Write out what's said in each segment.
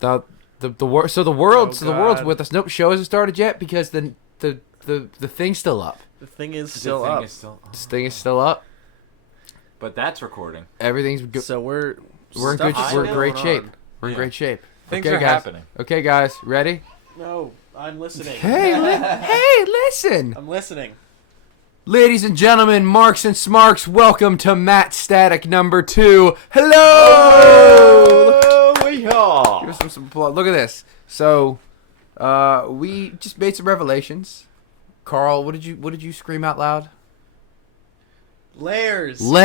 The world's with us. Nope, show hasn't started yet because the thing's still up. The thing is still up. This thing is still up. But that's recording. Everything's good. So we're in great shape. We're in great shape. Things are happening. Okay, guys, ready? No, I'm listening. Hey, listen. I'm listening. Ladies and gentlemen, Marks and Smarks, welcome to MatStatic number 2. Hello! Hello! Give us some applause. Look at this. So, we just made some revelations. Carl, what did you scream out loud? Layers. Oh,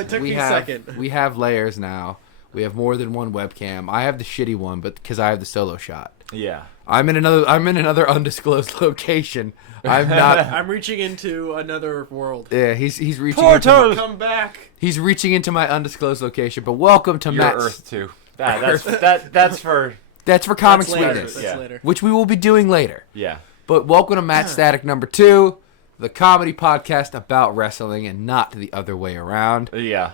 it took me a second. We have layers now. We have more than one webcam. I have the shitty one, but because I have the solo shot. Yeah. I'm in another undisclosed location. I'm not. I'm reaching into another world. Yeah, he's reaching. Come back. He's reaching into my undisclosed location. But welcome to Your Earth 2. That's for Comic That's later. Sweetness, That's later. which we will be doing later. Yeah. But welcome to MatStatic number 2, the comedy podcast about wrestling and not the other way around. Yeah.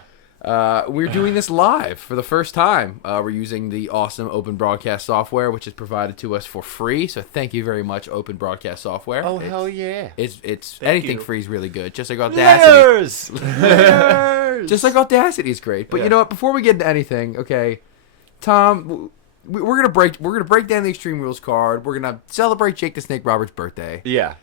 We're doing this live for the first time. We're using the awesome Open Broadcast software, which is provided to us for free. So thank you very much, Open Broadcast software. Oh, hell yeah. It's Thank anything you. free is really good. Just like Audacity. Layers! Just like Audacity is great. But Yeah. you know what? Before we get into anything, okay, Tom, we're gonna break down the Extreme Rules card. We're gonna celebrate Jake the Snake Roberts' birthday. Yeah.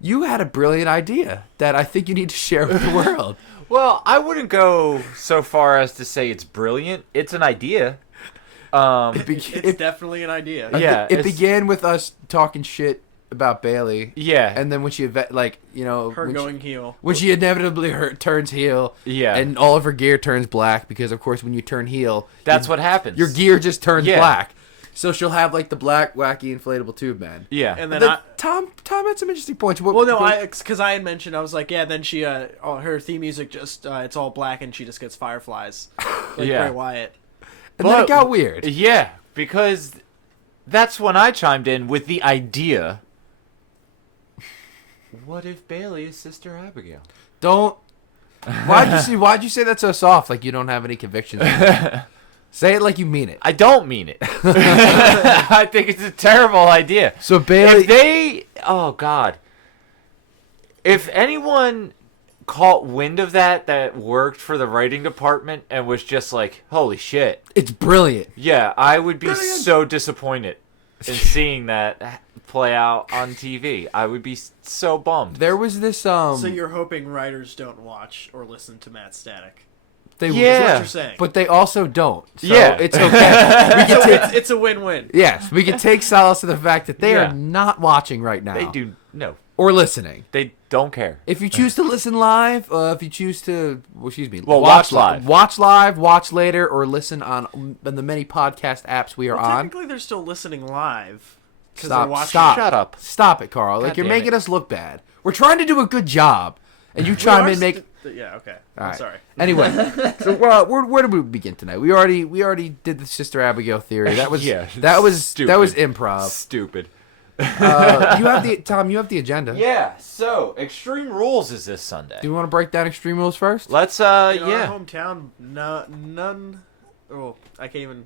You had a brilliant idea that I think you need to share with the world. Well, I wouldn't go so far as to say it's brilliant. It's an idea. It's definitely an idea. Yeah, It it's- began with us talking shit about Bailey. Yeah. And then when she, Her when going heel. when she inevitably turns heel. Yeah. And all of her gear turns black because, of course, when you turn heel, That's what happens. your gear just turns Yeah. black. So she'll have like the black, wacky, inflatable tube man. Yeah. And And then then Tom had some interesting points. well, no, because I had mentioned, I was like, yeah, then she, her theme music just, it's all black and she just gets fireflies. Like Yeah. Bray Wyatt. and then it got weird. Yeah, because that's when I chimed in with the idea. What if Bailey is Sister Abigail? Don't. Why'd you say that so soft? Like you don't have any convictions. Say it like you mean it. I don't mean it. I think it's a terrible idea. So Bailey, oh God, if anyone caught wind of that worked for the writing department and was just like, holy shit, it's brilliant. yeah, I would be Brilliant. so disappointed in seeing that play out on TV. I would be so bummed. There was this So you're hoping writers don't watch or listen to MatStatic. they Yeah. That's what you're saying. but they also don't. So Yeah. it's okay. We can take It's a win-win. yes, we can take solace in the fact that they Yeah. are not watching right now. They do no. or listening. They don't care. If you choose to listen live, if you choose to, watch live. watch live, watch later, or listen on the many podcast apps we are Well, on. technically, they're still listening live. 'Cause Stop. they're watching. Stop. Shut up. Stop it, Carl. Like God you're damn making it. us look bad. We're trying to do a good job, and you We chime are in make. yeah, okay. All I'm right. sorry. Anyway, so where did we begin tonight? We already did the Sister Abigail theory. That was Yeah, that was stupid. improv. Stupid. You have the agenda. Yeah. So Extreme Rules is this Sunday. Do you want to break down Extreme Rules first? Let's In our yeah. hometown, none. Oh, I can't even.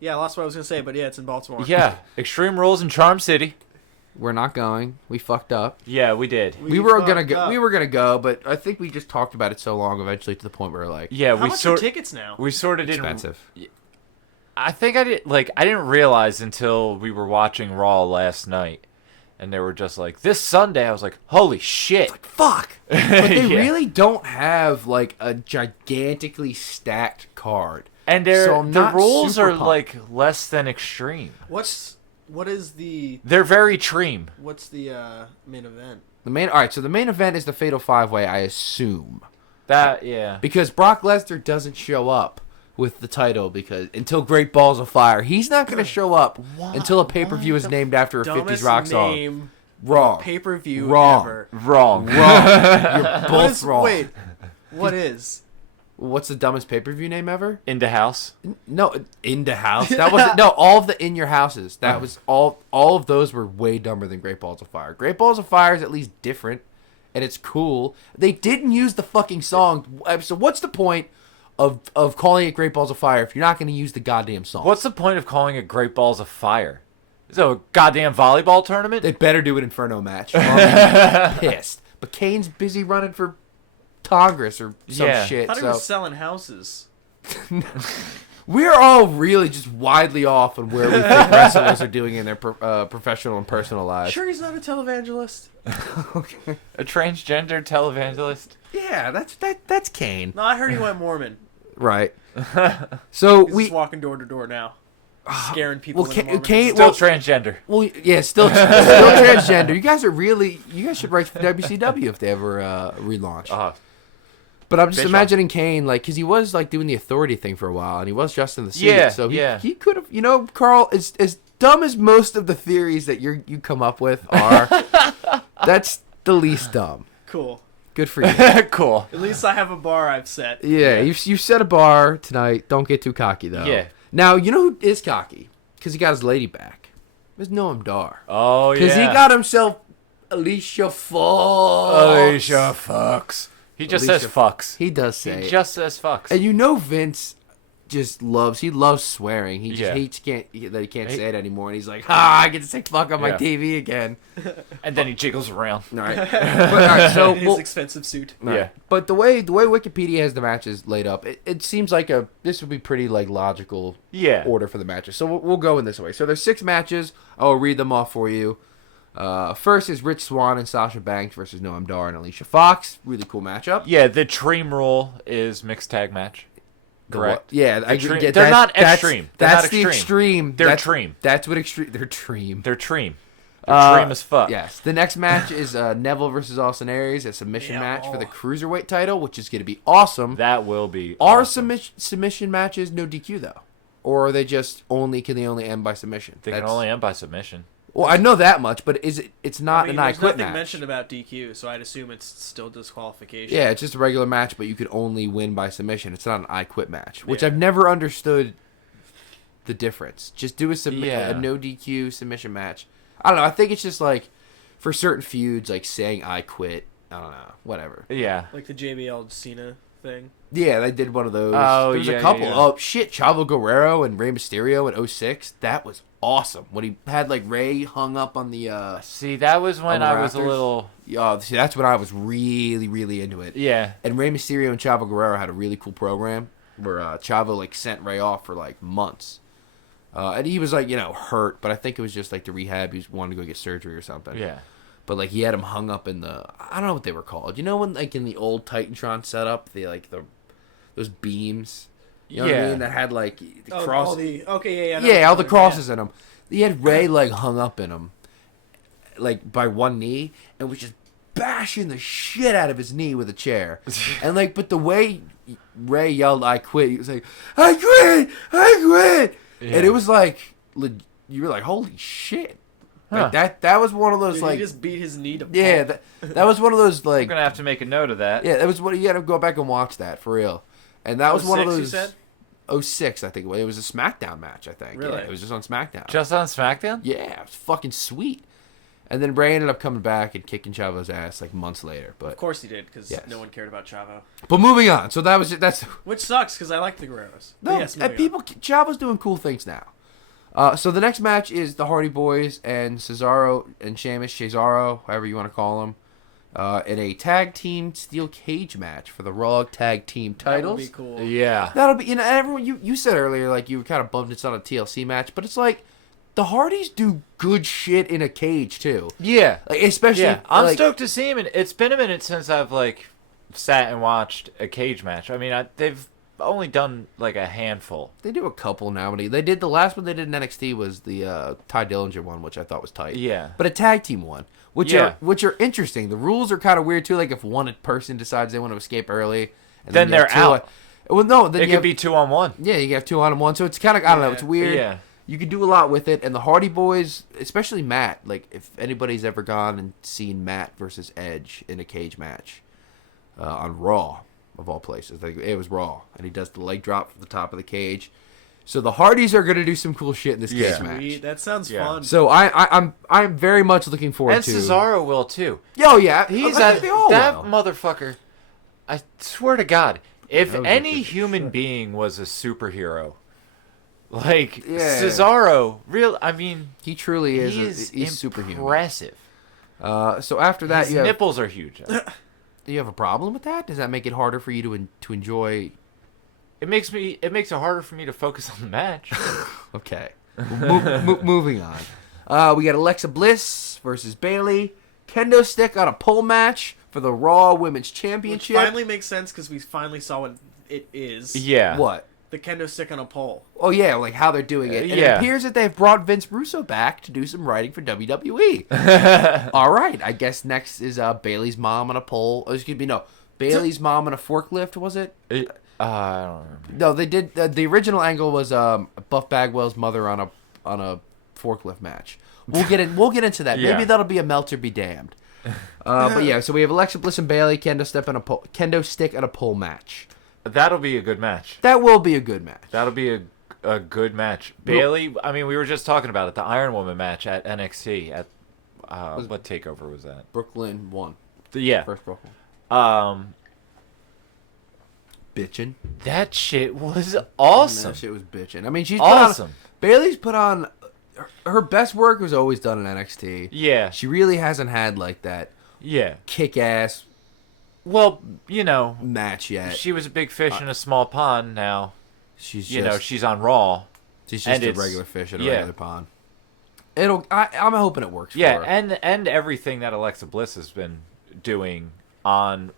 Yeah, I lost what I was gonna say, but yeah, it's in Baltimore. Yeah. Extreme Rules in Charm City. We're not going. We fucked up. Yeah, we did. We were gonna fucked go. up. We were gonna go, but I think we just talked about it so long eventually to the point where like Yeah, How we much are sort tickets now? we sort of didn't. expensive. I think I didn't realize until we were watching Raw last night, and they were just like, this Sunday. I was like, holy shit. Fuck. But they Yeah. really don't have like a gigantically stacked card. And So I'm the not rules super are pumped. like less than extreme. What is the They're very extreme. main event? So the main event is the Fatal 5-Way, I assume, That yeah. because Brock Lesnar doesn't show up with the title because until Great Balls of Fire, he's not going to show up until a pay-per-view is named after a 50s Dumbest rock song. name Wrong. pay-per-view Wrong. ever. Wrong. You're What both is- wrong. Wait, what is? What's the dumbest pay-per-view name ever? Into house. No, In the House. That wasn't. No, all of the In Your Houses. That was all. All of those were way dumber than Great Balls of Fire. Great Balls of Fire is at least different, and it's cool. They didn't use the fucking song. So what's the point of calling it Great Balls of Fire if you're not going to use the goddamn song. What's the point of calling it Great Balls of Fire? Is it a goddamn volleyball tournament? They better do an Inferno match. I'm pissed. But Kane's busy running for Congress or some shit. I thought he was selling houses. We're all really just widely off on where we think wrestlers are doing in their professional and personal lives. Sure, he's not a televangelist. Okay. A transgender televangelist? Yeah, that's Kane. No, I heard he went Mormon. Right. So He's just walking door to door now, scaring people. well, into Kane, Still transgender. Well, yeah, still transgender. You guys should write for WCW if they ever relaunch. But I'm just imagining Kane, like, because he was, like, doing the authority thing for a while, and he was just in the suit. Yeah, so he could have, Carl, as dumb as most of the theories that you come up with are, that's the least dumb. Cool. Good for you. Cool. At least I have a bar I've set. Yeah, you set a bar tonight. Don't get too cocky, though. Yeah. Now, you know who is cocky? Because he got his lady back. There's Noam Dar. Oh, yeah. Because he got himself Alicia Fox. Alicia Fox. He just says fucks. He does say He just says fucks. And Vince just loves swearing. He just hates that he can't say it anymore. And he's like, I get to say fuck on my TV again. And then he jiggles around. All right. But, all right, so his expensive suit. Right. Yeah. But the way Wikipedia has the matches laid up, it seems like this would be pretty like logical order for the matches. So we'll go in this way. So there's 6 matches. I'll read them off for you. First is Rich Swann and Sasha Banks versus Noam Dar and Alicia Fox. Really cool matchup. Yeah, the Dream Rule is mixed tag match. Correct. Yeah, they're not extreme. That's the extreme. They're extreme. That's what extreme. They're extreme. They're extreme. They're extreme as fuck. Yes. The next match is Neville versus Austin Aries, a submission match for the cruiserweight title, which is going to be awesome. That will be. Are awesome. submission matches no DQ though, or are they just can they only end by submission? They can only end by submission. Well, I know that much, but it's not an I Quit There's nothing match. mentioned about DQ, so I'd assume it's still disqualification. Yeah, it's just a regular match, but you could only win by submission. It's not an I Quit match, which I've never understood the difference. Just do a no DQ submission match. I don't know. I think it's just like for certain feuds, like saying I quit. I don't know. Whatever. Yeah. Like the JBL Cena thing. Yeah, they did one of those. Oh, There's yeah, a couple. yeah. Oh, shit. Chavo Guerrero and Rey Mysterio in 06. That was awesome. When he had, like, Rey hung up on the... See, that was when I was a rafters. little... See, that's when I was really, really into it. Yeah. And Rey Mysterio and Chavo Guerrero had a really cool program where Chavo, like, sent Rey off for, like, months. And he was, like, hurt, but I think it was just, like, the rehab. He wanted to go get surgery or something. Yeah. But, like, he had him hung up in the... I don't know what they were called. You know when, like, in the old Titantron setup, those beams, what I mean? That had like the cross. All the crosses in them. He had Rey like hung up in them, like by one knee, and was just bashing the shit out of his knee with a chair. And like, but the way Rey yelled, "I quit!" He was like, "I quit! I quit!" Yeah. And it was like, you were like, "Holy shit!" Like that was one of those. Dude, like he just beat his knee to pulp. Yeah, that was one of those like. I'm gonna have to make a note of that. Yeah, that was what you had to go back and watch that for real. And that was one of those. You said? 06, I think. It was a SmackDown match, I think. Really? Yeah, it was just on SmackDown. Just on SmackDown? Yeah, it was fucking sweet. And then Bray ended up coming back and kicking Chavo's ass like months later. But of course he did, because no one cared about Chavo. But moving on. So that's which sucks, because I like the Guerreros. No, yes, Chavo's doing cool things now. So the next match is the Hardy Boys and Cesaro and Cesaro, however you want to call them. In a tag team steel cage match for the Raw tag team titles. That would be cool. Yeah. That'll be, everyone, you said earlier, like, you were kind of bummed it's not a TLC match, but it's like, the Hardys do good shit in a cage, too. Yeah. Like, especially. Yeah. I'm stoked to see him, and it's been a minute since I've, like, sat and watched a cage match. I mean, they've only done, like, a handful. They do a couple now. They did, the last one they did in NXT was the Ty Dillinger one, which I thought was tight. Yeah. But a tag team one. Which are interesting. The rules are kind of weird too. Like if one person decides they want to escape early, and then they're out. Well, no, then it could be 2-on-1. Yeah, you have 2-on-1. So it's kind of I don't know. It's weird. Yeah. You can do a lot with it, and the Hardy Boys, especially Matt. Like if anybody's ever gone and seen Matt versus Edge in a cage match on Raw, of all places, like, it was Raw, and he does the leg drop from the top of the cage. So the Hardys are gonna do some cool shit in this cage match. That sounds fun. So I'm very much looking forward and to. And Cesaro will too. Oh yeah, He's that motherfucker. I swear to God, If That was any interesting. human being was a superhero, like Yeah. Cesaro, I mean, He truly is. he is He's superhuman. impressive. So after that, His you have, nipples are huge. do you have a problem with that? Does that make it harder for you to enjoy? It makes it harder for me to focus on the match. Okay. Moving on. We got Alexa Bliss versus Bailey. Kendo stick on a pole match for the Raw Women's Which Championship. finally makes sense because we finally saw what it is. Yeah. What? The kendo stick on a pole. Oh yeah, like how they're doing it. And Yeah. it appears that they've brought Vince Russo back to do some writing for WWE. All right, I guess next is Bailey's mom on a pole. Oh, excuse me, no, Bailey's mom on a forklift. Was it? I don't remember. No, they did. The original angle was Buff Bagwell's mother on a forklift match. We'll get into that. Yeah. Maybe that'll be a Meltzer be damned. But yeah, so we have Alexa Bliss and Bailey kendo stick on a pole match. That'll be a good match. That will be a good match. That'll be a good match. Bailey, I mean, we were just talking about it. The Iron Woman match at NXT at what takeover was that? Brooklyn won. Yeah. First Brooklyn. Bitchin'. That shit was awesome. That shit was bitchin'. I mean, she's Awesome. Bailey's put on. Her best work was always done in NXT. Yeah. She really hasn't had like that Yeah. kick-ass Well, you know, match yet. she was a big fish in a small pond. Now, She's you just, know, she's on Raw. she's and just a it's- regular fish in a yeah. regular pond. I'm hoping it works. Yeah, for her. and everything that Alexa Bliss has been doing on,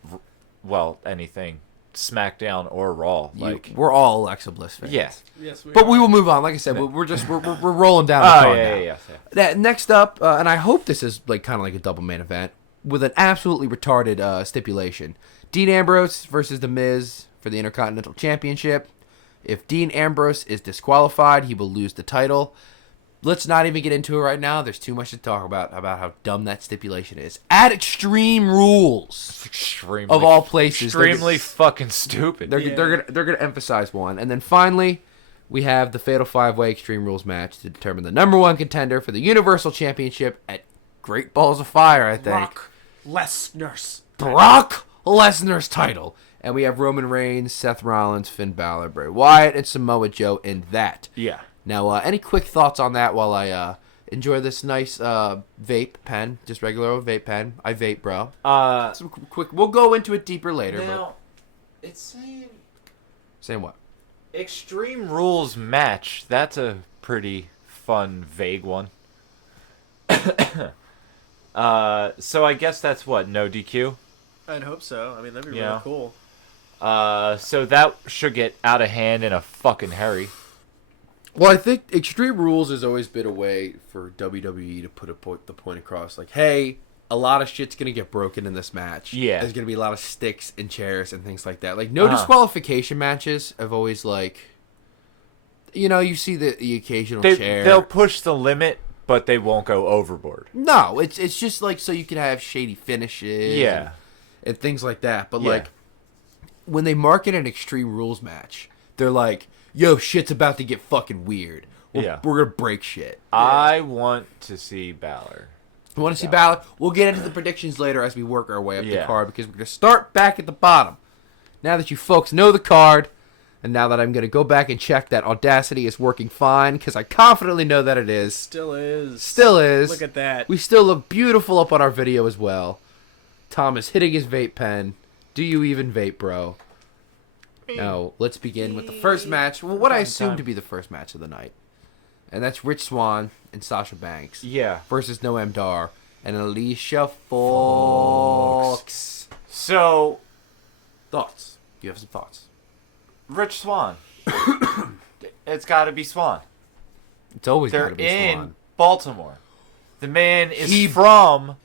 well, anything SmackDown or Raw, like we're all Alexa Bliss fans. yeah. Yes, we But are. we will move on. Like I said, we're rolling down the Oh card yeah, now. yeah. That next up, and I hope this is like kind of like a double main event with an absolutely retarded stipulation: Dean Ambrose versus The Miz for the Intercontinental Championship. If Dean Ambrose is disqualified, he will lose the title. Let's not even get into it right now. There's too much to talk about how dumb that stipulation is. Add Extreme Rules Extremely of all places. extremely fucking stupid. They're gonna emphasize one, and then finally, we have the Fatal 5-Way Extreme Rules match to determine the number one contender for the Universal Championship at Great Balls of Fire. I think Brock Lesnar's. Brock Lesnar's title, and we have Roman Reigns, Seth Rollins, Finn Balor, Bray Wyatt, and Samoa Joe in that. Yeah. Now, any quick thoughts on that while I enjoy this nice vape pen, just regular old vape pen? I vape, bro. Some quick. We'll go into it deeper later. Now, it's saying Saying what? Extreme Rules match. That's a pretty fun, vague one. So I guess that's what, no DQ? I'd hope so. I mean, that'd be Yeah. really cool. So that should get out of hand in a fucking hurry. Well, I think Extreme Rules has always been a way for WWE to put the point across, like, hey, a lot of shit's gonna get broken in this match. Yeah. There's gonna be a lot of sticks and chairs and things like that. Like, no Uh-huh. disqualification matches have always like, you know, you see the occasional chair. They'll push the limit, but they won't go overboard. No, it's just like so you can have shady finishes. Yeah. And things like that. But Yeah. like, when they market an Extreme Rules match, they're like, yo, shit's about to get fucking weird. We're gonna break shit. I want to see Balor. You want to see Balor? We'll get into the predictions later as we work our way up the Yeah. card because we're going to start back at the bottom. Now that you folks know the card, and now that I'm going to go back and check that Audacity is working fine because I confidently know that it is. Still is. Still is. Look at that. We still look beautiful up on our video as well. Tom is hitting his vape pen. Do you even vape, bro? Now, let's begin with the first match. Well, what I assume to be the first match of the night. And that's Rich Swann and Sasha Banks. Yeah. Versus Noam Dar and Alicia Fox. So, Thoughts? Do you have some thoughts? Rich Swann. It's got to be Swan. It's always got They're to be in Swann. Baltimore. The man is He- from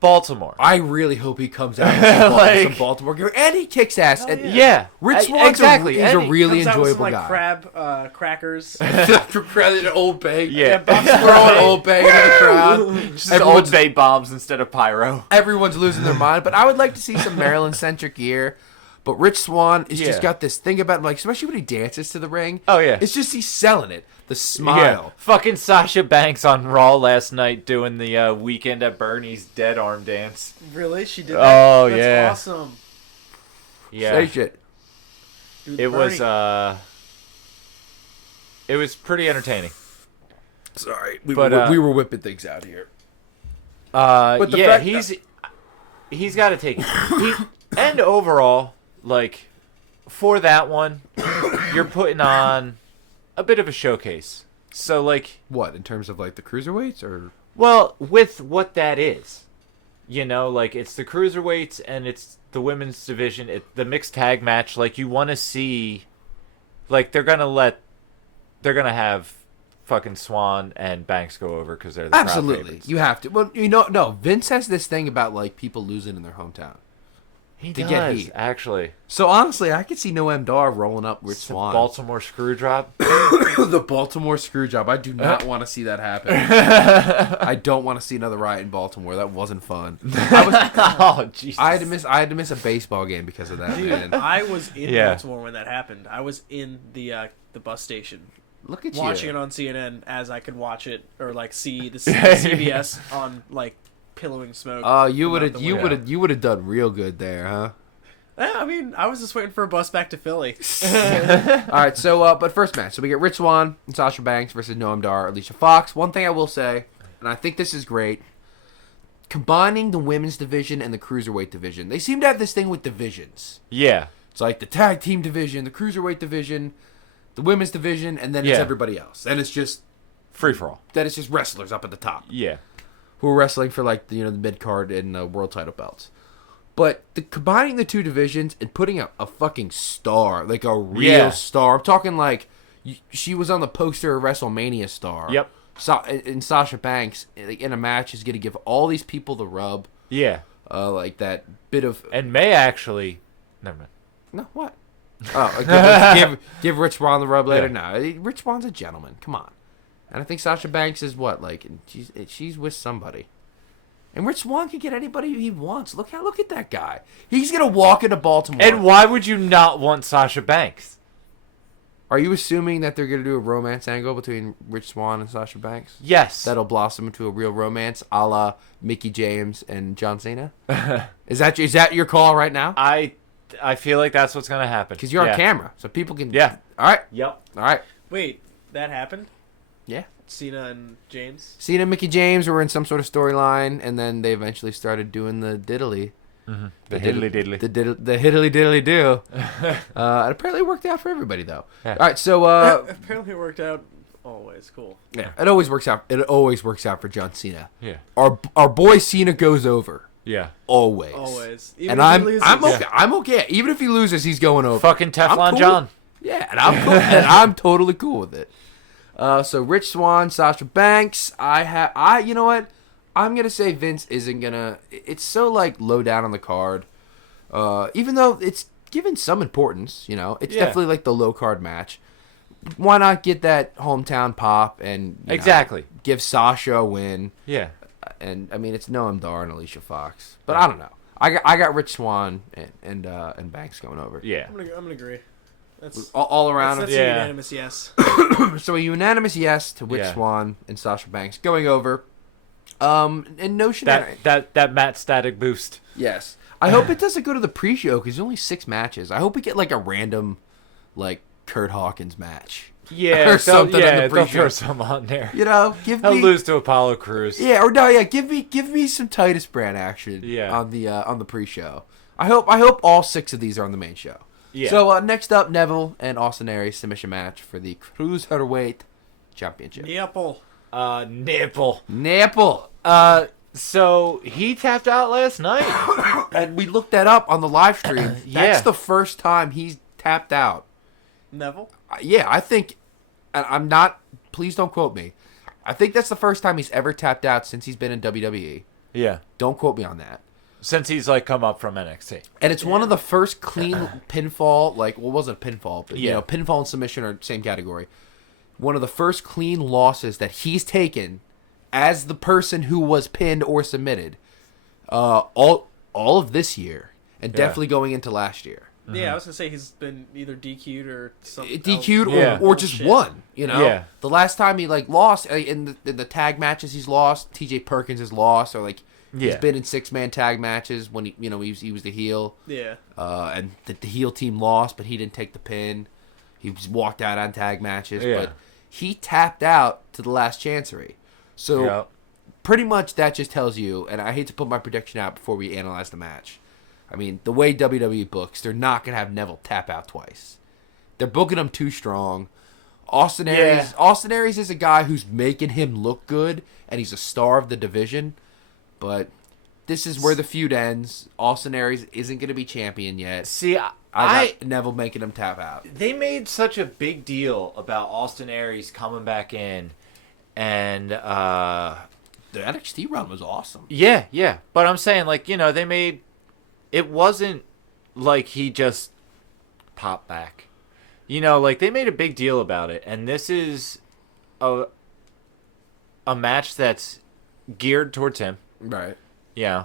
Baltimore. I really hope he comes out and Like- some Baltimore gear. And he kicks ass. Hell And Yeah. Rich Swann's exactly. he's And a he really Comes out with enjoyable some, like, guy. crab crackers. Rather Old Bay. Yeah. Throwing Old Bay into the crowd. Just Everyone's- Old Bay bombs instead of pyro. Everyone's losing their mind. But I would like to see some Maryland-centric gear. But Rich Swann has Yeah. just got this thing about him, like, especially when he dances to the ring. Oh, yeah. It's just he's selling it. The Yeah. smile. Fucking Sasha Banks on Raw last night doing the Weekend at Bernie's dead arm dance. Really? She did Oh, that? yeah. That's awesome. Yeah. Say shit. Dude, It was Bernie. it was pretty entertaining. Sorry, we were whipping things out here. But the yeah, fact he's got to take it. And overall, like for that one, you're putting on a bit of a showcase. So like, What, in terms of like the cruiserweights or? well, with what that is, like it's the cruiserweights and it's the women's division, the mixed tag match. Like you want to see, like they're gonna have fucking Swan and Banks go over because they're the crowd Absolutely, favorites. you have to. Well, no. Vince has this thing about like people losing in their hometown. He to does get heat. actually. So honestly, I could see Noam Dar rolling up with Some Swan. Baltimore screw drop. The Baltimore screw job. I do not want to see that happen. I don't want to see another riot in Baltimore. That wasn't fun. Oh Jesus! I had to miss a baseball game because of that, man. I was in Yeah. Baltimore when that happened. I was in the bus station Look at watching you. it on CNN as I could watch it or like see the CBS on like pillowing smoke. Oh, from out the window. you would have done real good there, huh? I mean, I was just waiting for a bus back to Philly. All right, so but first match. So we get Rich Swann and Sasha Banks versus Noam Dar, Alicia Fox. One thing I will say, and I think this is great, combining the women's division and the cruiserweight division. They seem to have this thing with divisions. Yeah. It's like the tag team division, the cruiserweight division, the women's division, and then it's Yeah. everybody else. And it's just Free for all. it's just wrestlers up at the top Yeah. who are wrestling for like the mid card and world title belts. But combining the two divisions and putting a fucking star, like a real Yeah. star. I'm talking like she was on the poster of WrestleMania star. Yep. And Sasha Banks in a match is going to give all these people the rub. Yeah. Like that bit of And May actually. Never mind. no what? Give Rich Swann the rub later. Yeah. No, Rich Swann's a gentleman. Come on. And I think Sasha Banks is what like she's with somebody. And Rich Swann can get anybody he wants. Look at that guy. He's gonna walk into Baltimore. And why would you not want Sasha Banks? Are you assuming that they're gonna do a romance angle between Rich Swann and Sasha Banks? Yes. That'll blossom into a real romance, a la Mickey James and John Cena. Is that your call right now? I feel like that's what's gonna happen. Because you're on camera, so people can. Yeah. All right. Yep. All right. Wait, that happened? Yeah. Cena and James? Cena and Mickey James were in some sort of storyline, and then they eventually started doing the diddly. Mm-hmm. The hiddly diddly. The hiddly diddly do. It apparently worked out for everybody, though. Yeah. All right, so Apparently it worked out always. Cool. yeah, it always works out. It always works out for John Cena. Yeah. Our boy Cena goes over Yeah. always. Always. Even And if he I'm loses. okay. I'm okay. Even if he loses, he's going over. Fucking Teflon I'm cool. John. Yeah, and I'm cool. And I'm totally cool with it. So Rich Swann, Sasha Banks. You know what? I'm gonna say Vince isn't gonna. It's so like low down on the card. Even though it's given some importance, it's Yeah. definitely like the low card match. Why not get that hometown pop and Exactly. give Sasha a win? Yeah. And I mean, it's Noam Dar and Alicia Fox, but I don't know. I got Rich Swann and Banks going over. Yeah. I'm gonna agree. That's All around. that's Yeah. a unanimous yes. So a unanimous yes to Rich Yeah. Swann and Sasha Banks going over. And no shenanigans. That MatStatic boost. Yes. I hope it doesn't go to the pre-show because there's only 6 matches. I hope we get like a random, like Kurt Hawkins match. Yeah. Or something in the they'll pre-show. throw some on there. Give He'll me lose to Apollo Crews. Yeah, or no, yeah, give me some Titus Brand action. Yeah. On the pre-show. I hope all 6 of these are on the main show. Yeah. So next up, Neville and Austin Aries submission match for the Cruiserweight Championship. Nipple. Nipple. So he tapped out last night. And we looked that up on the live stream. Yeah. That's the first time he's tapped out. Neville. Yeah, I think, and I'm not, please don't quote me. I think that's the first time he's ever tapped out since he's been in WWE. Yeah. Don't quote me on that. Since he's like come up from NXT. And it's one of the first clean pinfall, like, well, it wasn't a pinfall, but, Yeah. pinfall and submission are same category. One of the first clean losses that he's taken as the person who was pinned or submitted all of this year, and Yeah. definitely going into last year. Yeah, I was gonna say he's been either DQ'd or something. DQ'd Yeah. or just Shit. won, Yeah. The last time he like lost in the tag matches he's lost, TJ Perkins has lost, or like Yeah. He's been in 6-man tag matches when he was the heel. Yeah. And the heel team lost, but he didn't take the pin. He just walked out on tag matches, Yeah. but he tapped out to the last chancery. So Yep. pretty much that just tells you, and I hate to put my prediction out before we analyze the match. I mean, the way WWE books, they're not going to have Neville tap out twice. They're booking him too strong. Austin Aries is a guy who's making him look good, and he's a star of the division. But this is where the feud ends. Austin Aries isn't going to be champion yet. See, I got Neville making him tap out. They made such a big deal about Austin Aries coming back in, and The NXT run was awesome. yeah. But I'm saying, like, they made it wasn't like he just popped back. Like, they made a big deal about it, and this is a match that's geared towards him. Right. Yeah.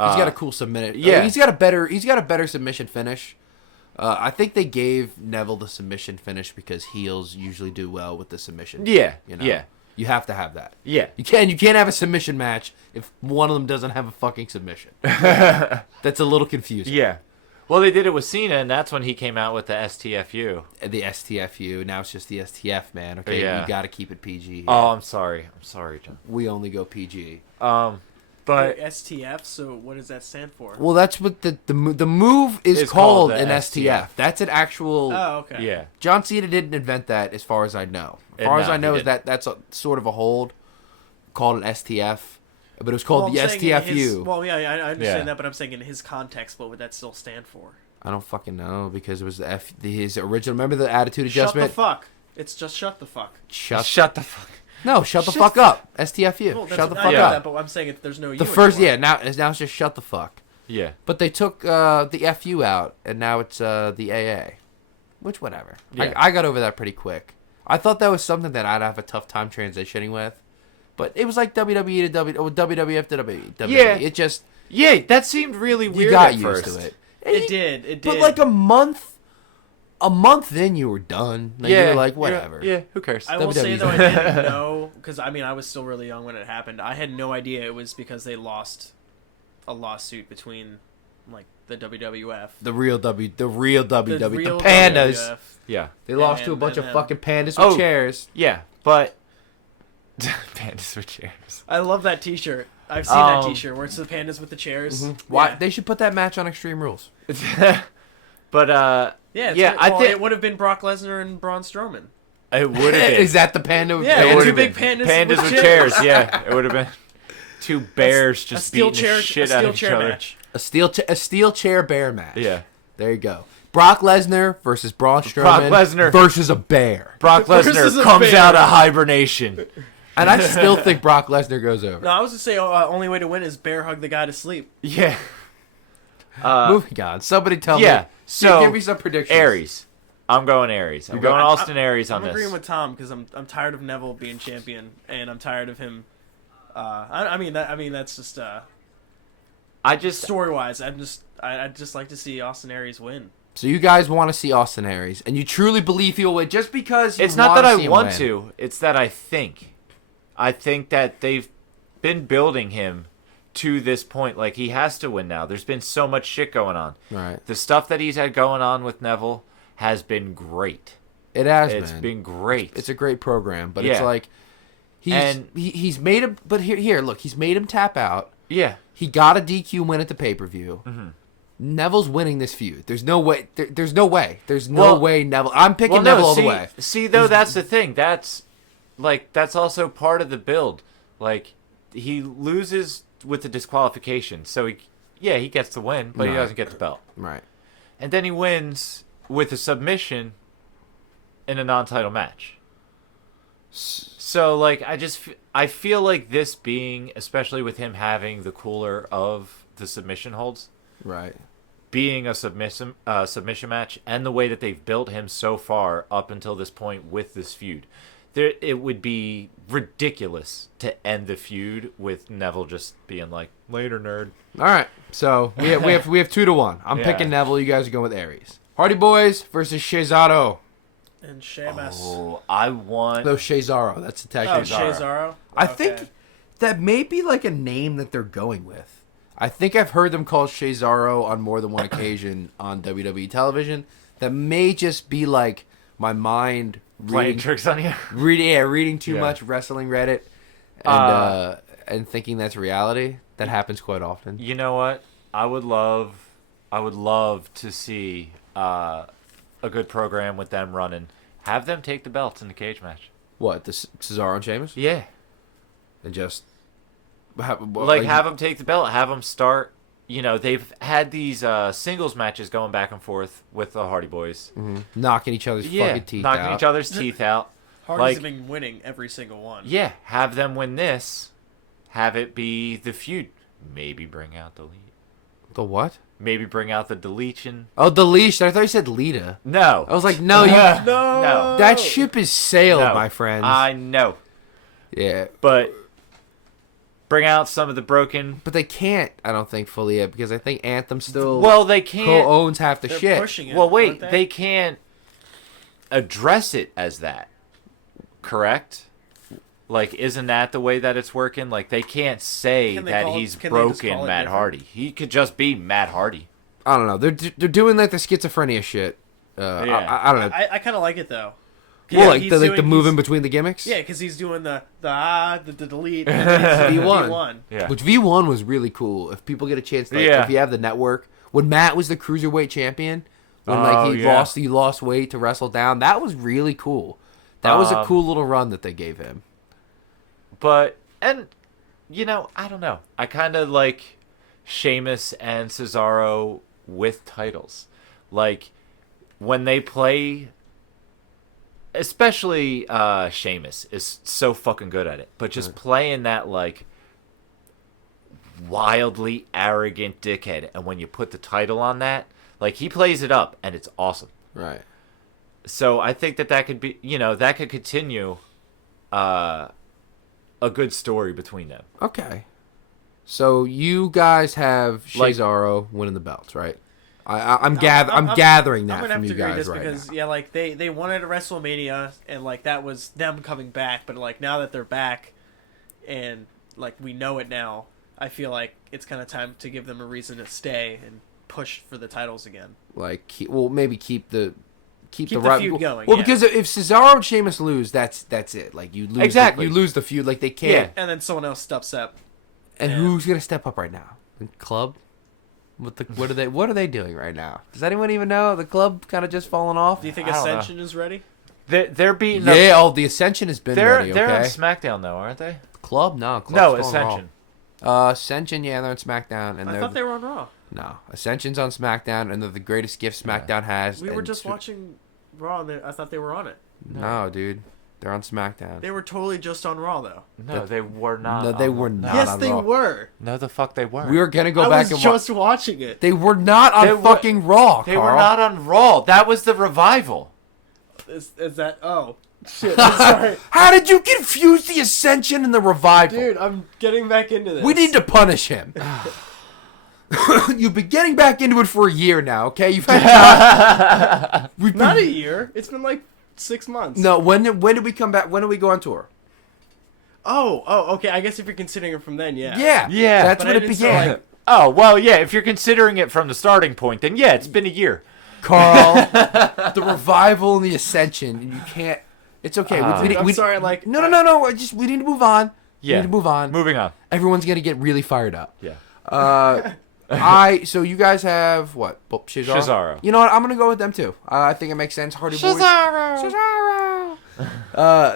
He's got a cool submission. Yeah. He's got a better submission finish. I think they gave Neville the submission finish because heels usually do well with the submission. Yeah. You know? Yeah. You have to have that. Yeah. You can't have a submission match if one of them doesn't have a fucking submission. That's a little confusing. Yeah. Well, they did it with Cena, and that's when he came out with the STFU. The STFU. Now it's just the STF, man. Okay, Yeah. you got to keep it PG. Here. Oh, I'm sorry, John. We only go PG. But STF. So what does that stand for? Well, that's what the move is It's called called the an STF. That's an actual. Oh, okay. yeah, John Cena didn't invent that, as far as I know. As And far as no, I know, he is that's a sort of a hold called an STF, but it was called the I'm saying in STFU. his- well, yeah, I understand Yeah. that, but I'm saying in his context, what would that still stand for? I don't fucking know because it was his original. Remember the attitude Shut adjustment? the fuck. It's just shut the fuck. shut the fuck. Shut the fuck up. STFU. Well, Shut the I fuck know up. that, but I'm saying if there's no The you first, anymore. now it's just shut the fuck. Yeah, But they took the FU out, and now it's the AA. Which, whatever. Yeah. I got over that pretty quick. I thought that was something that I'd have a tough time transitioning with. But it was like WWE to WWF to WWE. Yeah. It just, yeah. That seemed really you weird. got at used first. to it. It did. It did. But like a month then you were done. Like, you were like, whatever. Yeah, who cares? I will say WWE's though, I done. didn't know because I mean I was still really young when it happened. I had no idea it was because they lost a lawsuit between like the WWF, The real WWE, the real pandas. WWF. Yeah, They lost to a And- bunch of and- fucking pandas with Oh. chairs. yeah, but pandas with chairs. I love that T-shirt. I've seen that Um, T-shirt where it's the pandas with the chairs. Why Yeah. they should put that match on Extreme Rules. But Yeah, it's yeah, good. I Well, think it would have been Brock Lesnar and Braun Strowman. it would have been. Is that the panda? Yeah, panda two would've big been. pandas with chairs. Yeah, it would have been two bears a just steel beating chair, the shit a out steel of each chair other. match. A steel chair bear match. Yeah. There you go. Brock Lesnar versus Braun Strowman. Brock Lesnar. versus a bear. Brock Versus Lesnar a comes bear. out of hibernation. And I still think Brock Lesnar goes over. No, I was gonna say only way to win is bear hug the guy to sleep. Yeah. Moving on. Somebody tell yeah. me. So give me some predictions. Aries. I'm going Aries. I'm You going go- Austin Aries on I'm this. agreeing with Tom because I'm tired of Neville being champion and I'm tired of him. I mean that's just I just story wise. I'd just like to see Austin Aries win. So you guys want to see Austin Aries, and you truly believe he'll win just because you it's not that I see him want win. to. It's that I think. I think that they've been building him to this point. Like, he has to win now. There's been so much shit going on. Right. The stuff that he's had going on with Neville has been great. It has It's been. been great. It's a great program, but it's Yeah. like he's made him. But here, look, he's made him tap out. yeah. He got a DQ win at the pay-per-view. Mm-hmm. Neville's winning this feud. There's no way. There's no way. There's no Well- way Neville. I'm picking Well, no, Neville all see, the way. See, though, that's the thing. That's also part of the build. Like, he loses with the disqualification, so he gets the win, but he Right. doesn't get the belt. Right. And then he wins with a submission in a non-title match. So, like, I feel like this being, especially with him having the cooler of the submission holds, Right. being a submission match, and the way that they've built him so far up until this point with this feud, it would be ridiculous to end the feud with Neville just being like, "Later, nerd." All right. So we have 2-1. I'm Yeah. picking Neville. You guys are going with Aries. Hardy Boys versus Cesaro. And Sheamus. Oh, I want. No, Cesaro. That's the tag Oh, team. Cesaro. Cesaro. I Okay. think That may be like a name that they're going with. I think I've heard them call Cesaro on more than one occasion on WWE television. That may just be like my mind Playing tricks on you. reading too much wrestling Reddit, and thinking that's reality. That happens quite often. You know what? I would love to see a good program with them running. Have them take the belts in the cage match. What, the Cesaro and Sheamus? Yeah. And just Have them take the belt. Have them start. You know, they've had these singles matches going back and forth with the Hardy Boys. Mm-hmm. Knocking each other's fucking teeth out. Knocking each other's teeth out. Hardy's been winning every single one. Yeah, have them win this. Have it be the feud. Maybe bring out the lead. The what? Maybe bring out the deletion. Oh, the leash. I thought you said Lita. No. I was like, no, No. That ship is sailed, No. my friends. I know. Yeah. But bring out some of the broken. But they can't, I don't think, fully yet, because I think Anthem still They can't. co-owns half the They're shit. pushing it. Well, wait. aren't They can't address it as that. Correct? Like, isn't that the way that it's working? Like, they can't say Can they that call it- he's can they just broken call it Matt different? Hardy. He could just be Matt Hardy. I don't know. They're doing like the schizophrenia shit. Yeah. I don't know. I kind of like it though. Well, like he's the doing- moving he's- between the gimmicks. Yeah, because he's doing the delete and then he's V1. V1. Yeah. Which V1 was really cool. If people get a chance, like, Yeah. if you have the network, when Matt was the cruiserweight champion, when Oh, he yeah. lost weight to wrestle down, that was really cool. That was a cool little run that they gave him. But, and, you know, I don't know. I kind of like Sheamus and Cesaro with titles. Like, when they play, especially Sheamus is so fucking good at it. But just playing that, like, wildly arrogant dickhead. And when you put the title on that, like, he plays it up, and it's awesome. Right. So I think that could be, you know, that could continue a good story between them. Okay. So you guys have Like- Cesaro winning the belts, right? I'm gathering that I'm gonna have from to you agree guys this right because now. yeah, like they wanted a WrestleMania and like that was them coming back, but like now that they're back and like we know it now, I feel like it's kind of time to give them a reason to stay and push for the titles again. Like, maybe keep the the right feud going, Well, yeah. because if Cesaro and Sheamus lose, that's it. Like, you lose Exactly. you lose the feud. Like, they can't. And then someone else steps up. And Yeah. who's gonna step up right now? The club? What are they doing right now? Does anyone even know? The club kind of just falling off. Do you think I don't know. Ascension is ready? They're beating Yeah, up. the Ascension has been They're ready. on Okay. SmackDown though, aren't they? Club? No. Club's No, still on Raw. Ascension. Ascension, yeah, they're on SmackDown, and I thought they were on Raw. no, Ascension's on SmackDown, and they're the greatest gift SmackDown has. We were and just watching Raw, and I thought they were on it. No, dude, they're on SmackDown. They were totally just on Raw, though. No, they were not. No, they on- were not. Yes, on they Raw. were. No, the fuck they weren't. We were gonna go I back was and just watching it. They were not on They were- fucking Raw. They Carl. were not on Raw. That was the revival. Is that? Oh, shit. I'm sorry, How did you confuse the Ascension and the Revival? dude. I'm getting back into this. We need to punish him. You've been getting back into it for a year now, okay? You've had we've Not a been, year. It's been like 6 months. no. When did we come back? When did we go on tour? Oh, okay. I guess if you're considering it from then, yeah. Yeah, Yeah. That's But when I it didn't say, began. like- Oh, well, yeah, if you're considering it from the starting point, then yeah, it's been a year. Carl, the Revival and the Ascension. And you can't. It's okay. I'm sorry. Like No. We need to move on. Yeah. We need to move on. Moving on. Everyone's gonna get really fired up. Yeah. So you guys have what? Cesaro. You know what? I'm gonna go with them too. I think it makes sense. Hardy Boys. Cesaro.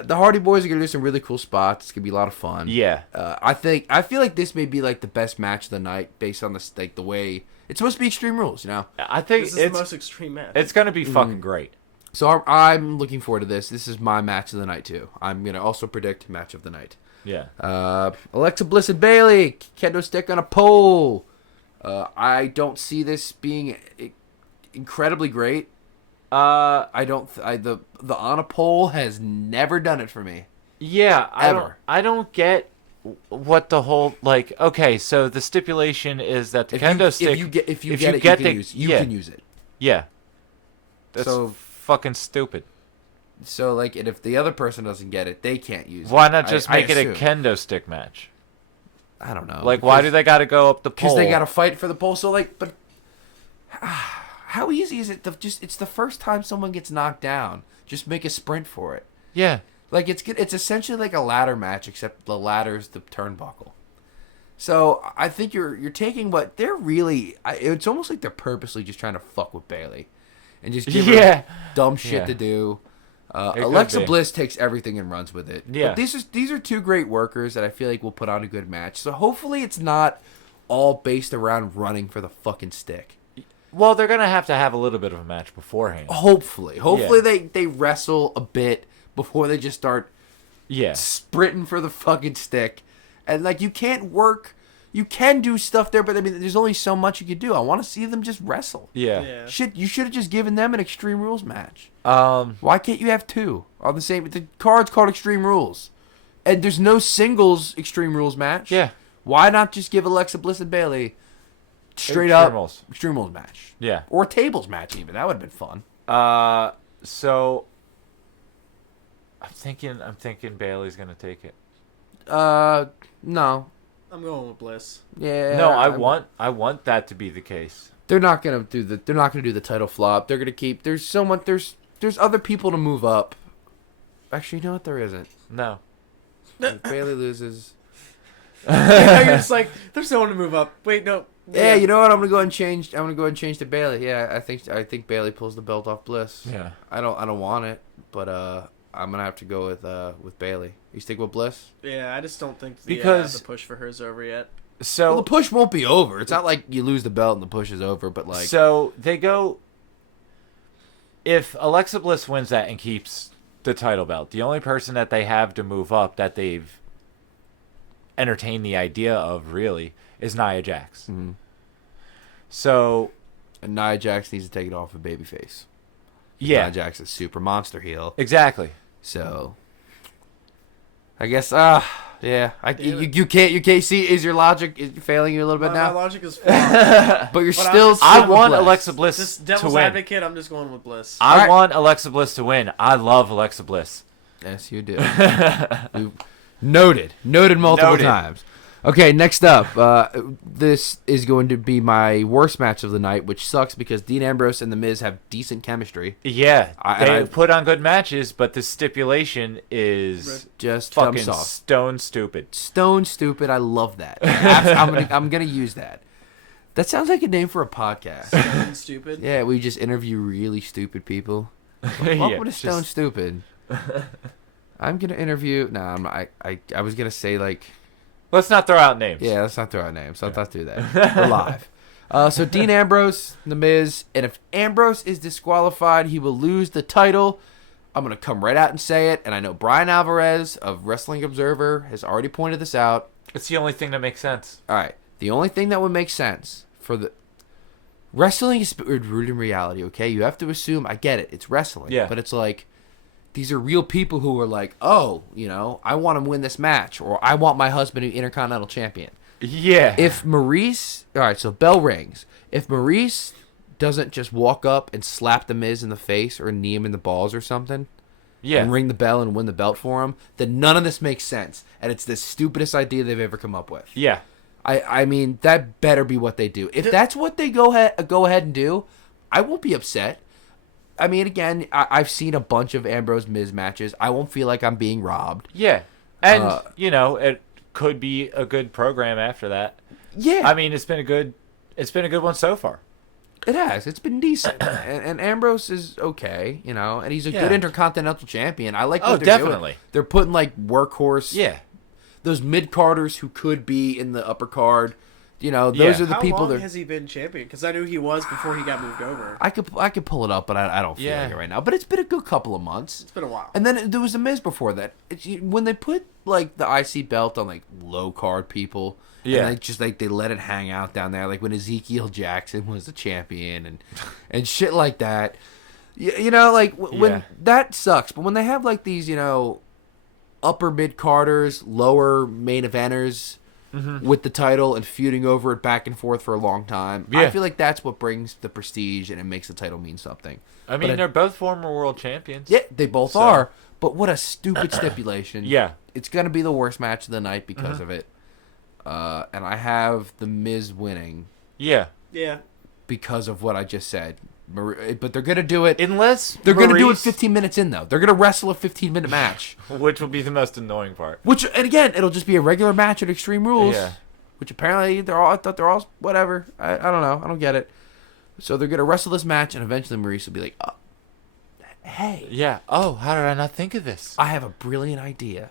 The Hardy Boys are gonna do some really cool spots. It's gonna be a lot of fun. Yeah. I feel like this may be like the best match of the night based on the way it's supposed to be Extreme Rules. You know. I think this is the most extreme match. it's going to be fucking great. So I'm looking forward to this. This is my match of the night too. I'm gonna also predict match of the night. Yeah. Alexa Bliss and Bailey, kendo stick on a pole. I don't see this being incredibly great. The on a pole has never done it for me. Yeah, Ever. I don't get what the whole like. Okay, so the stipulation is that the kendo stick. If you get it, you can use it. Yeah. That's So- fucking stupid. So like, and if the other person doesn't get it, they can't use it. Why not just I make it a assume. kendo stick match? I don't know. Like, why do they got to go up the pole? Because they got to fight for the pole. So, like, but how easy is it to just? It's the first time someone gets knocked down. Just make a sprint for it. Yeah. Like it's essentially like a ladder match, except the ladder's the turnbuckle. So I think you're taking what they're really. It's almost like they're purposely just trying to fuck with Bailey, and just give her dumb shit to do. Alexa Bliss takes everything and runs with it. Yeah. But these are two great workers that I feel like will put on a good match. So hopefully it's not all based around running for the fucking stick. Well, they're gonna have to have a little bit of a match beforehand. Hopefully they wrestle a bit before they just start sprinting for the fucking stick. And like you can do stuff there, but I mean there's only so much you can do. I want to see them just wrestle. Yeah. Shit, you should have just given them an Extreme Rules match. Why can't you have two on the same? The card's called Extreme Rules, and there's no singles Extreme Rules match. Yeah. Why not just give Alexa Bliss and Bailey straight Extreme up Rules. Extreme Rules match? Yeah. Or a tables match even. That would have been fun. So I'm thinking Bailey's gonna take it. No. I'm going with Bliss. Yeah. No, I want that to be the case. They're not gonna do the title flop. They're gonna keep. There's other people to move up. Actually, you know what? There isn't. No. If Bailey loses. You're just like, there's no one to move up. Wait, no. Yeah, you know what? I'm gonna go ahead and change. I'm gonna go ahead and change to Bailey. Yeah, I think Bailey pulls the belt off Bliss. Yeah. I don't want it, but I'm gonna have to go with Bailey. You stick with Bliss? Yeah, I just don't think because the push for her is over yet. So well, the push won't be over. It's not like you lose the belt and the push is over, but like so they go. If Alexa Bliss wins that and keeps the title belt, the only person that they have to move up that they've entertained the idea of really is Nia Jax. Mm-hmm. So, and Nia Jax needs to take it off of babyface. Yeah, Nia Jax is super monster heel. Exactly. So, I guess you can't see, is your logic failing you a little bit My now? logic is flawed. But you're But still. I want Bliss. Alexa Bliss Just to devil's win. advocate, I'm just going with Bliss. I Alright. want Alexa Bliss to win. I love Alexa Bliss. Yes, you do. Noted multiple times. Okay, next up, this is going to be my worst match of the night, which sucks because Dean Ambrose and The Miz have decent chemistry. Yeah, they I put on good matches, but the stipulation is just fucking dumb sauce. stone stupid. Stone stupid. I love that. I'm gonna use that. That sounds like a name for a podcast. Stone stupid. Yeah, we just interview really stupid people. Welcome to Stone Stupid. I'm gonna interview. No, I was gonna say like. Let's not throw out names. Yeah, let's not throw out names. Let's not do that. We're live. So Dean Ambrose, The Miz, and if Ambrose is disqualified, he will lose the title. I'm going to come right out and say it, and I know Brian Alvarez of Wrestling Observer has already pointed this out. It's the only thing that makes sense. All right. The only thing that would make sense for the... Wrestling is rooted in reality, okay? You have to assume, I get it, it's wrestling. Yeah. But it's like, these are real people who are like, oh, I want to win this match, or I want my husband to be Intercontinental Champion. Yeah. If Maurice... All right, so bell rings. If Maurice doesn't just walk up and slap The Miz in the face or knee him in the balls or something, and ring the bell and win the belt for him, then none of this makes sense. And it's the stupidest idea they've ever come up with. Yeah. I mean, that better be what they do. If that's what they go ahead and do, I won't be upset. I mean, again, I've seen a bunch of Ambrose Miz matches. I won't feel like I'm being robbed. Yeah. And, it could be a good program after that. Yeah. I mean, it's been a good one so far. It has. It's been decent. and Ambrose is okay, and he's a good Intercontinental Champion. I like what they're definitely. doing. They're putting, like, workhorse. Yeah. Those mid-carders who could be in the upper card. Those are the people How long that... has he been champion? Because I knew he was before he got moved over. I could pull it up, but I don't feel like it right now. But it's been a good couple of months. It's been a while. And then there was a Miz before that. When they put like the IC belt on like low card people, and they let it hang out down there, like when Ezekiel Jackson was the champion and shit like that. When that sucks. But when they have like these, upper mid carders, lower main eventers. Mm-hmm. With the title and feuding over it back and forth for a long time. Yeah. I feel like that's what brings the prestige and it makes the title mean something. I mean, they're both former world champions. Yeah, they both are. But what a stupid stipulation. Yeah. It's going to be the worst match of the night because of it. and I have the Miz winning Yeah. Yeah. because of what I just said. But they're gonna do it. Unless They're gonna do it Maurice- 15 minutes in though. They're gonna wrestle a 15-minute match. which will be the most annoying part. And again, it'll just be a regular match at Extreme Rules. Yeah. Which apparently I thought they're all whatever. I don't know. I don't get it. So they're gonna wrestle this match, and eventually Maurice will be like, oh, "Hey, Yeah. Oh, how did I not think of this? I have a brilliant idea."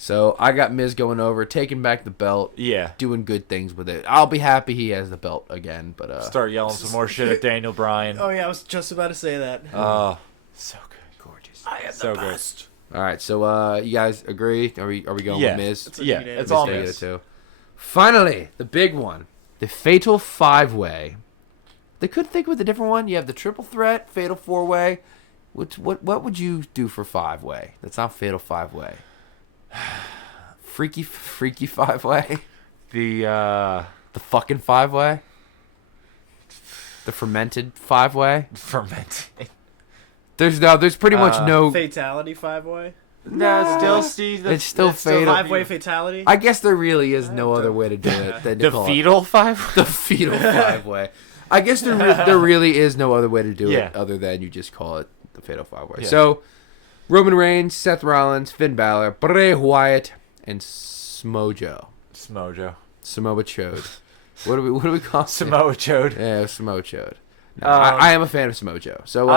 So I got Miz going over, taking back the belt, Yeah. doing good things with it. I'll be happy he has the belt again. But Start yelling some more shit at Daniel Bryan. Oh yeah, I was just about to say that. Oh, so good. gorgeous. I am So the good. best. All right, so you guys agree? Are we going Yeah. with Miz? It's a Yeah, neat it's name. all Miz Miz. too. Finally, the big one, the Fatal 5-Way. They could think with a different one. You have the Triple Threat, Fatal 4-Way. What would you do for 5-Way? That's not Fatal 5-Way. Freaky 5-Way. The The fucking 5-Way. The fermented 5-Way. fermented. There's pretty much no. Fatality 5-way. No, still Steve. It's still It's still fatal. 5-way fatality. I guess there really is no other way to do it than to The call it fetal 5. the fetal 5-Way. I guess there really is no other way to do Yeah. it other than you just call it the fatal 5-Way. Yeah. So, Roman Reigns, Seth Rollins, Finn Balor, Bray Wyatt, and Smojo. Smojo. Samoa Chode. What do we call it? Samoa Chode. Yeah, Samoa Chode. No, Um, I am a fan of Samoa Joe. So,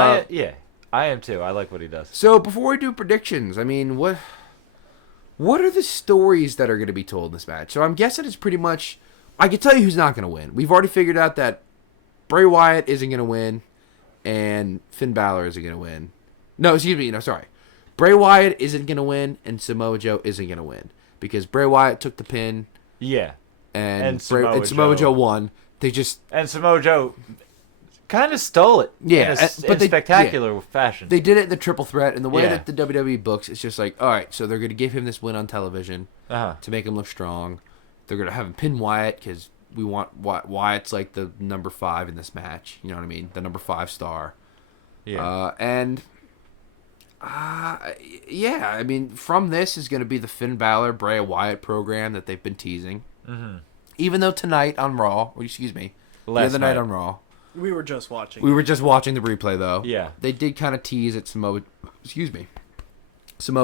I am too. I like what he does. so before we do predictions, I mean, what are the stories that are going to be told in this match? So I'm guessing it's pretty much. I can tell you who's not going to win. We've already figured out that Bray Wyatt isn't going to win, and Finn Balor isn't going to win. No, excuse me. No, sorry. Bray Wyatt isn't going to win, and Samoa Joe isn't going to win because Bray Wyatt took the pin, Yeah. and Samoa Samoa Joe Joe won. They just And Samoa Joe kind of stole it. Yeah, in a, but they- spectacular fashion. They did it in the triple threat, and the way Yeah. that the WWE books, it's just like, all right, so they're going to give him this win on television Uh-huh. to make him look strong. They're going to have him pin Wyatt because we want Wyatt's like the number 5 in this match. You know what I mean? The number 5 star. Yeah. Yeah, I mean, from this is going to be the Finn Balor Bray Wyatt program that they've been teasing. Mm-hmm. Even though tonight on Raw, or excuse me, the Last other night night. on Raw, We were just watching. we were just watching the replay though. Yeah. They did kind of tease at Samoa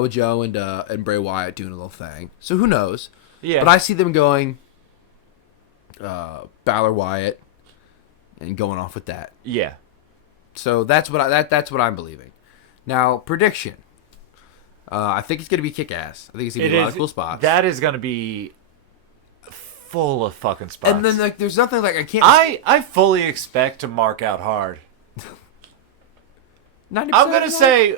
Joe and Bray Wyatt doing a little thing. So who knows? Yeah. But I see them going Balor Wyatt and going off with that. Yeah. So that's what that's what I'm believing. Now prediction. I think it's gonna be kick ass. I think it's gonna be a lot of cool spots. That is going to be full of fucking spots. and then like there's nothing like I can't. I fully expect to mark out hard. 90% I'm going to of that? say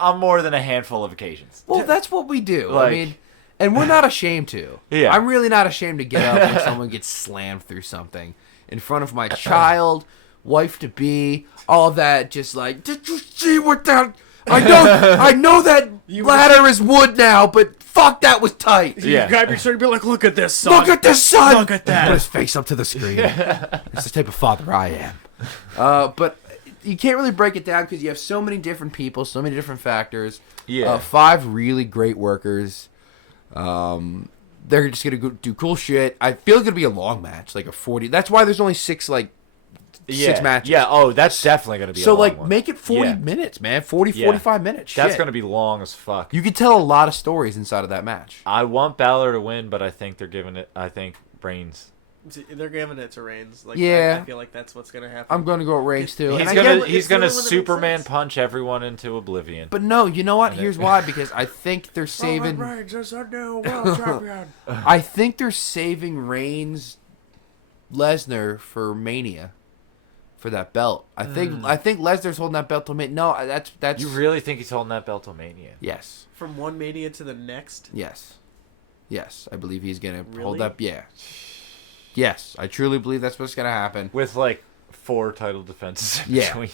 on more than a handful of occasions. Well, that's what we do. I Like- mean, and we're not ashamed to. Yeah. I'm really not ashamed to get up when someone gets slammed through something in front of my child, wife to be, all that. Just like, did you see what that? I know that ladder is wood now, but fuck, that was tight. You Yeah. grab your shirt and be like, "Look at this, son. Look at this, son. Look at that." Put his face up to the screen. That's the type of father I am. But you can't really break it down because you have so many different people, so many different factors. Yeah. 5 really great workers. They're just gonna go do cool shit. I feel it's gonna be a long match, like a 40. That's why there's only 6 Yeah. matches. Yeah. Oh, that's definitely going to be So a long like one. make it 40 Yeah. minutes, man. 40, Yeah. 45 minutes. That's Shit. going to be long as fuck. You could tell a lot of stories inside of that match. I want Balor to win, but I think they're giving it. I think Reigns. They're giving it to Reigns. Like, Yeah. I feel like that's what's gonna happen. I'm gonna go with Reigns too. He's And I gonna get- he's it's the gonna only one that makes Superman sense. punch everyone into oblivion. But no, you know what? And it- Here's why. Because I think they're saving. Reigns is a new world champion. I think they're saving Reigns, Lesnar for Mania, for that belt. I think Lesnar's holding that belt till Mania. No, that's. You really think he's holding that belt till Mania? Yes, From one Mania to the next. yes. I believe he's gonna Really? hold up. Yeah. Yes, I truly believe that's what's gonna happen. With like 4 title defenses in Yeah. between.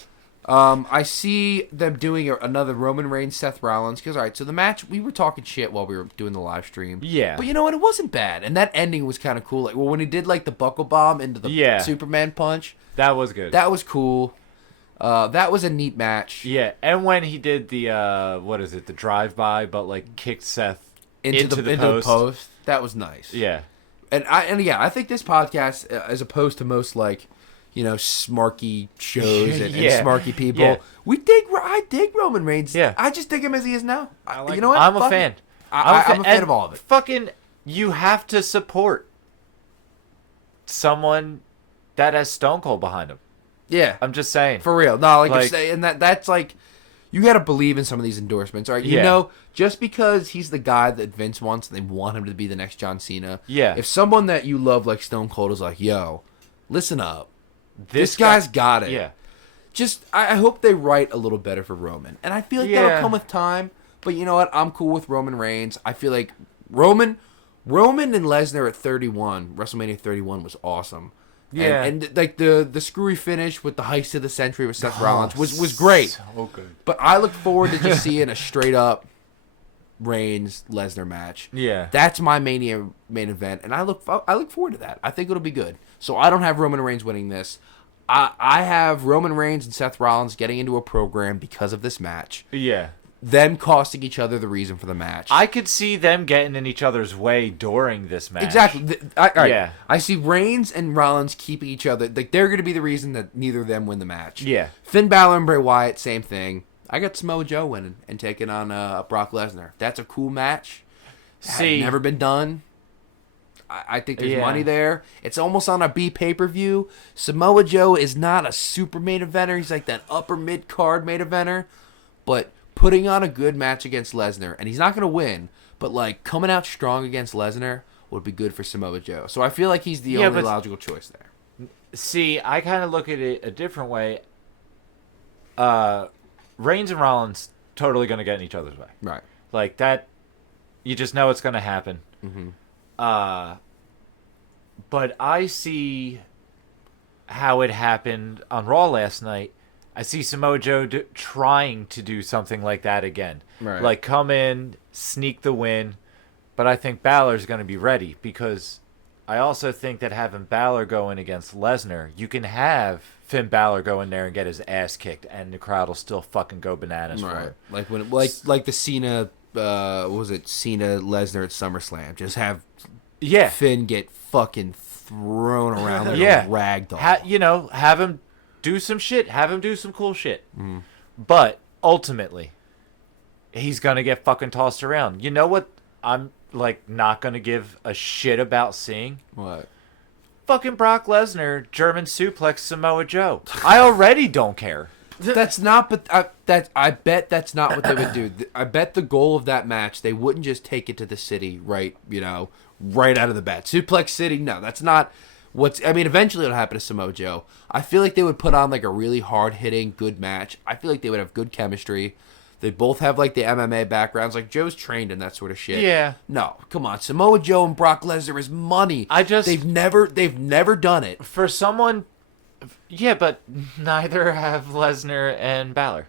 I see them doing another Roman Reigns, Seth Rollins. Because all right, so the match we were talking shit while we were doing the live stream. Yeah. But you know what? It wasn't bad, and that ending was kind of cool. Like, well, when he did like the buckle bomb into the Yeah. Superman punch, That was good. that was cool. That was a neat match. Yeah, and when he did the what is it, the drive by, but like kicked Seth into the post. That was nice. Yeah. I think this podcast, as opposed to most like, smarky shows and smarky people, I dig Roman Reigns. Yeah. I just dig him as he is now. I like you know him. what? I'm a Fuck fan. it. I'm a fan of all of it. Fucking, you have to support someone that has Stone Cold behind him. Yeah, I'm just saying. for real. No, like, Like- you're saying, that's like, you got to believe in some of these endorsements. All right, Yeah. just because he's the guy that Vince wants, and they want him to be the next John Cena. Yeah. If someone that you love like Stone Cold is like, yo, listen up, this guy's got it. Yeah. Just, I hope they write a little better for Roman. And I feel like that'll Yeah. come with time. But you know what? I'm cool with Roman Reigns. I feel like Roman and Lesnar at 31, WrestleMania 31 was awesome. Yeah. And like the screwy finish with the heist of the century with Seth Rollins was great. So good. But I look forward to just seeing a straight up Reigns Lesnar match. Yeah. That's my main event, and I look forward to that. I think it'll be good. So I don't have Roman Reigns winning this. I have Roman Reigns and Seth Rollins getting into a program because of this match. Yeah. Them costing each other the reason for the match. I could see them getting in each other's way during this match. Exactly. All right. Yeah. I see Reigns and Rollins keeping each other. Like, they're going to be the reason that neither of them win the match. Yeah. Finn Balor and Bray Wyatt, same thing. I got Samoa Joe winning and taking on Brock Lesnar. That's a cool match. See, Never been done. I think there's Yeah. money there. It's almost on a B pay-per-view. Samoa Joe is not a super main eventer. He's like that upper mid-card main eventer. But putting on a good match against Lesnar, and he's not going to win, but like coming out strong against Lesnar would be good for Samoa Joe. So I feel like he's the only logical choice there. see, I kind of look at it a different way. Reigns and Rollins totally going to get in each other's way. Right. Like that, you just know it's going to happen. Mm-hmm. But I see how it happened on Raw last night. I see Samoa Joe trying to do something like that again. Right. Like come in, sneak the win. But I think Balor's going to be ready because I also think that having Balor go in against Lesnar, you can have Finn Balor go in there and get his ass kicked, and the crowd will still fucking go bananas for Right. it. Like when like the Cena, what was it? Cena Lesnar at SummerSlam. Just have Yeah. Finn get fucking thrown around like Yeah. a rag doll. Have him do some shit. Have him do some cool shit. But ultimately, he's gonna get fucking tossed around. You know what? I'm like not gonna give a shit about seeing What? fucking Brock Lesnar German suplex Samoa Joe. I already don't care. That's not, but I bet that's not what they would do. I bet the goal of that match, they wouldn't just take it to the city right out of the bat. Suplex City, no, that's not I mean, eventually it'll happen to Samoa Joe. I feel like they would put on like a really hard-hitting, good match. I feel like they would have good chemistry. They both have like the MMA backgrounds. Like Joe's trained in that sort of shit. Yeah. No, come on. Samoa Joe and Brock Lesnar is money. They've never done it. For someone, yeah, but neither have Lesnar and Balor.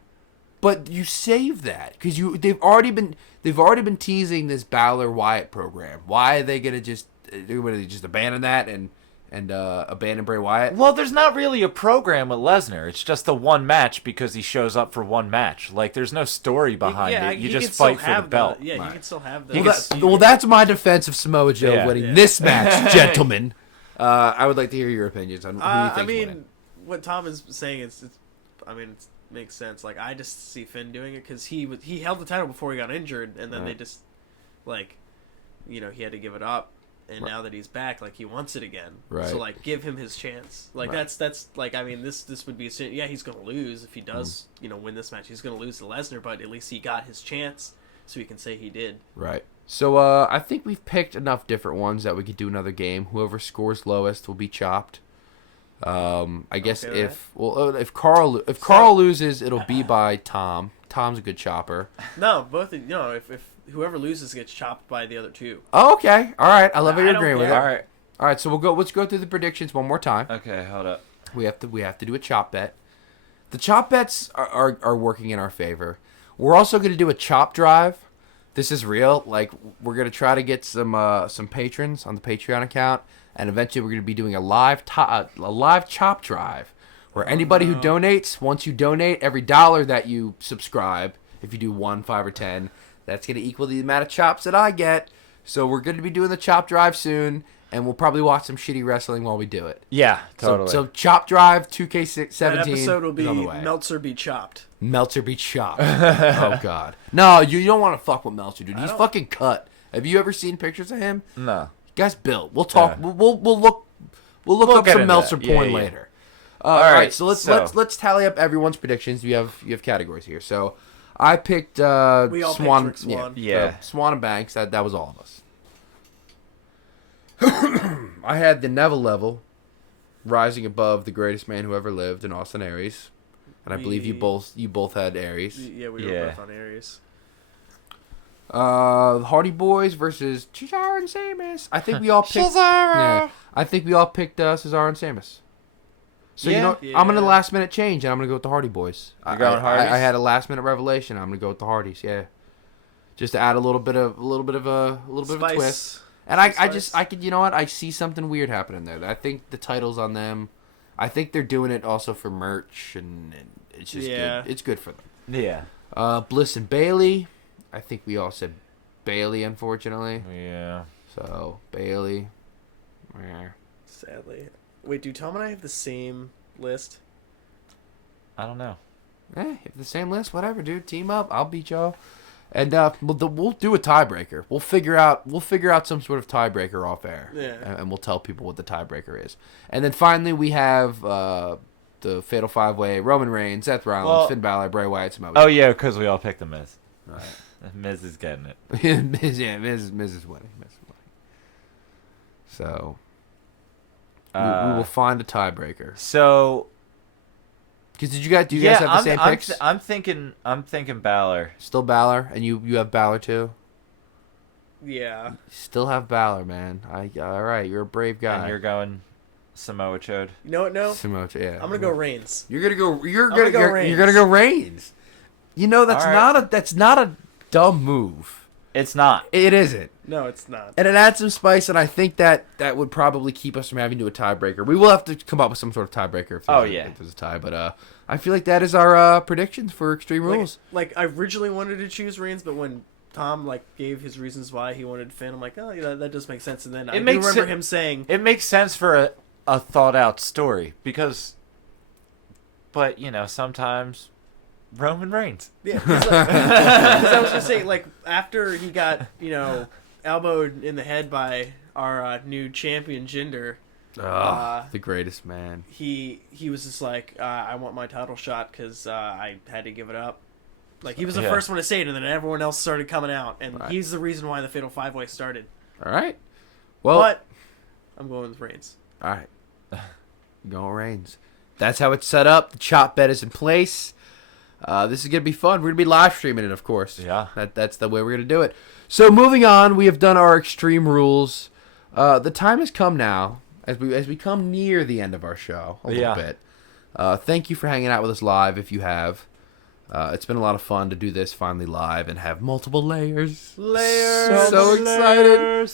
But you save that because they've already been teasing this Balor Wyatt program. Why are they gonna just abandon that and abandon Bray Wyatt? Well, there's not really a program with Lesnar. It's just the one match because he shows up for one match. Like, there's no story behind it. You just fight for the belt. You Right. can still have the. That's my defense of Samoa Joe Yeah. winning this match, gentlemen. I would like to hear your opinions on who you think. I mean, what Tom is saying it makes sense. Like, I just see Finn doing it because he held the title before he got injured, and then they just he had to give it up. And now that he's back, like, he wants it again. Right. So, like, give him his chance. Like, Right. that's like, I mean, this would be he's gonna lose if he does win this match. He's gonna lose to Lesnar, but at least he got his chance, so he can say he did. Right. So I think we've picked enough different ones that we could do another game. Whoever scores lowest will be chopped. I guess Okay, if Carl loses, it'll be by Tom. Tom's a good chopper. No, both if whoever loses gets chopped by the other two. Oh, okay. All right. I love how I you're don't agreeing with it. care. All right. All right. So let's go through the predictions one more time. Okay, hold up. We have to do a chop bet. The chop bets are working in our favor. We're also going to do a chop drive. This is real. Like, we're going to try to get some patrons on the Patreon account, and eventually we're going to be doing a live chop drive where anybody who donates, once you donate, every $1 that you subscribe, if you do 1, 5, or 10, that's going to equal the amount of chops that I get. So we're going to be doing the chop drive soon, and we'll probably watch some shitty wrestling while we do it. Yeah, totally. So Chop Drive 2K17 That episode will is be on the way. Meltzer be chopped. Meltzer be chopped. Oh God, no, you don't want to fuck with Meltzer, dude. He's don't- fucking cut. Have you ever seen pictures of him? No. Guy's built. We'll talk. Yeah. We'll look. We'll look We'll up get some into Meltzer that. Yeah, porn yeah. later. All All right. right, So let's tally up everyone's predictions. You have categories here. So I picked We all Swan. picked Rick Swan. Yeah. So Swan and Banks. That was all of us. I had the Neville level, rising above the greatest man who ever lived in Austin Aries, and I believe you both had Aries. Yeah, we were both on Aries. The Hardy Boys versus Cesaro and Sheamus. I think we all picked. Yeah, I think we all picked Cesaro and Sheamus. So you Yeah. know, I'm gonna last minute change, and I'm gonna go with the Hardy Boys. You're going Hardys? I had a last minute revelation. I'm gonna go with the Hardys. Yeah, just to add a little bit of a twist. And I could, you know what? I see something weird happening there. I think the titles on them. I think they're doing it also for merch, and it's just good. It's good for them. Yeah. Bliss and Bailey. I think we all said Bailey, unfortunately. Yeah. So Bailey. Yeah. Sadly. Wait, do Tom and I have the same list? I don't know. If the same list, whatever, dude. Team up. I'll beat y'all. And we'll do a tiebreaker. We'll figure out some sort of tiebreaker off air. Yeah. And we'll tell people what the tiebreaker is. And then finally we have the Fatal 5-Way: Roman Reigns, Seth Rollins, Finn Balor, Bray Wyatt, Samoa. Oh yeah, because we all picked the Miz. Right. Miz is getting it. Miz is winning. So we will find a tiebreaker. So Because do you guys have the same picks? I'm thinking Balor. Still Balor, and you have Balor too. Yeah. Still have Balor, man. All right, you're a brave guy. And you're going Samoa Chode. You know what? No. Samoa, yeah. I'm gonna go Reigns. You're gonna go. You're I'm gonna go gonna Reigns. You're gonna go Reigns. You know that's All right. that's not a dumb move. It's not. It isn't. No, it's not. And it adds some spice, and I think that would probably keep us from having to do a tiebreaker. We will have to come up with some sort of tiebreaker if there's a tie. But I feel like that is our predictions for Extreme Rules. Like I originally wanted to choose Reigns, but when Tom gave his reasons why he wanted Finn, I'm like, oh yeah, that does make sense. And then I do remember him saying It makes sense for a thought out story but sometimes Roman Reigns. Yeah, because I was gonna say, after he got elbowed in the head by our new champion Jinder, The greatest man. he was just like, I want my title shot because I had to give it up. Like he was the first one to say it, and then everyone else started coming out, and he's the reason why the Fatal 5-Way started. All right. Well, But I'm going with Reigns. all right. Going Reigns. That's how it's set up. The chop bet is in place. This is gonna be fun. We're gonna be live streaming it, of course. Yeah. That's the way we're gonna do it. So moving on, we have done our Extreme Rules. The time has come now, as we come near the end of our show a little bit. Thank you for hanging out with us live. If you have, it's been a lot of fun to do this finally live and have multiple layers. So excited.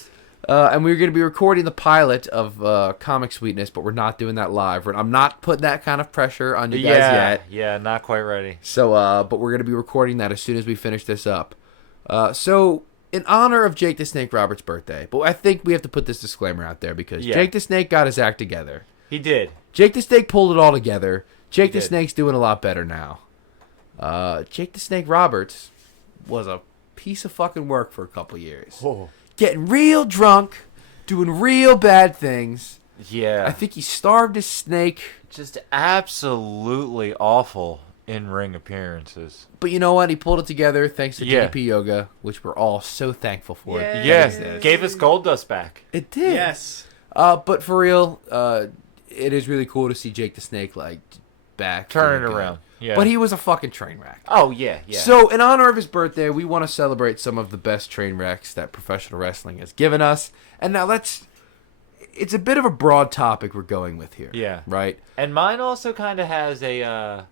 And we're going to be recording the pilot of Comic Sweetness, but we're not doing that live. I'm not putting that kind of pressure on you guys yet. Yeah, not quite ready. So, but we're going to be recording that as soon as we finish this up. So, in honor of Jake the Snake Roberts' birthday, but I think we have to put this disclaimer out there because Jake the Snake got his act together. He did. Jake the Snake pulled it all together. Jake the did. Snake's doing a lot better now. Jake the Snake Roberts was a piece of fucking work for a couple years. Oh. Getting real drunk, doing real bad things. Yeah. I think he starved his snake. Just absolutely awful in-ring appearances. But you know what? He pulled it together thanks to DDP Yoga, which we're all so thankful for. Yeah. Yeah, gave us Goldust back. It did. Yes. But for real, it is really cool to see Jake the Snake back. Turn it doing good. around. Yeah. But he was a fucking train wreck. Oh, yeah. So, in honor of his birthday, we want to celebrate some of the best train wrecks that professional wrestling has given us. And now it's a bit of a broad topic we're going with here. Yeah. Right? And mine also kind of has a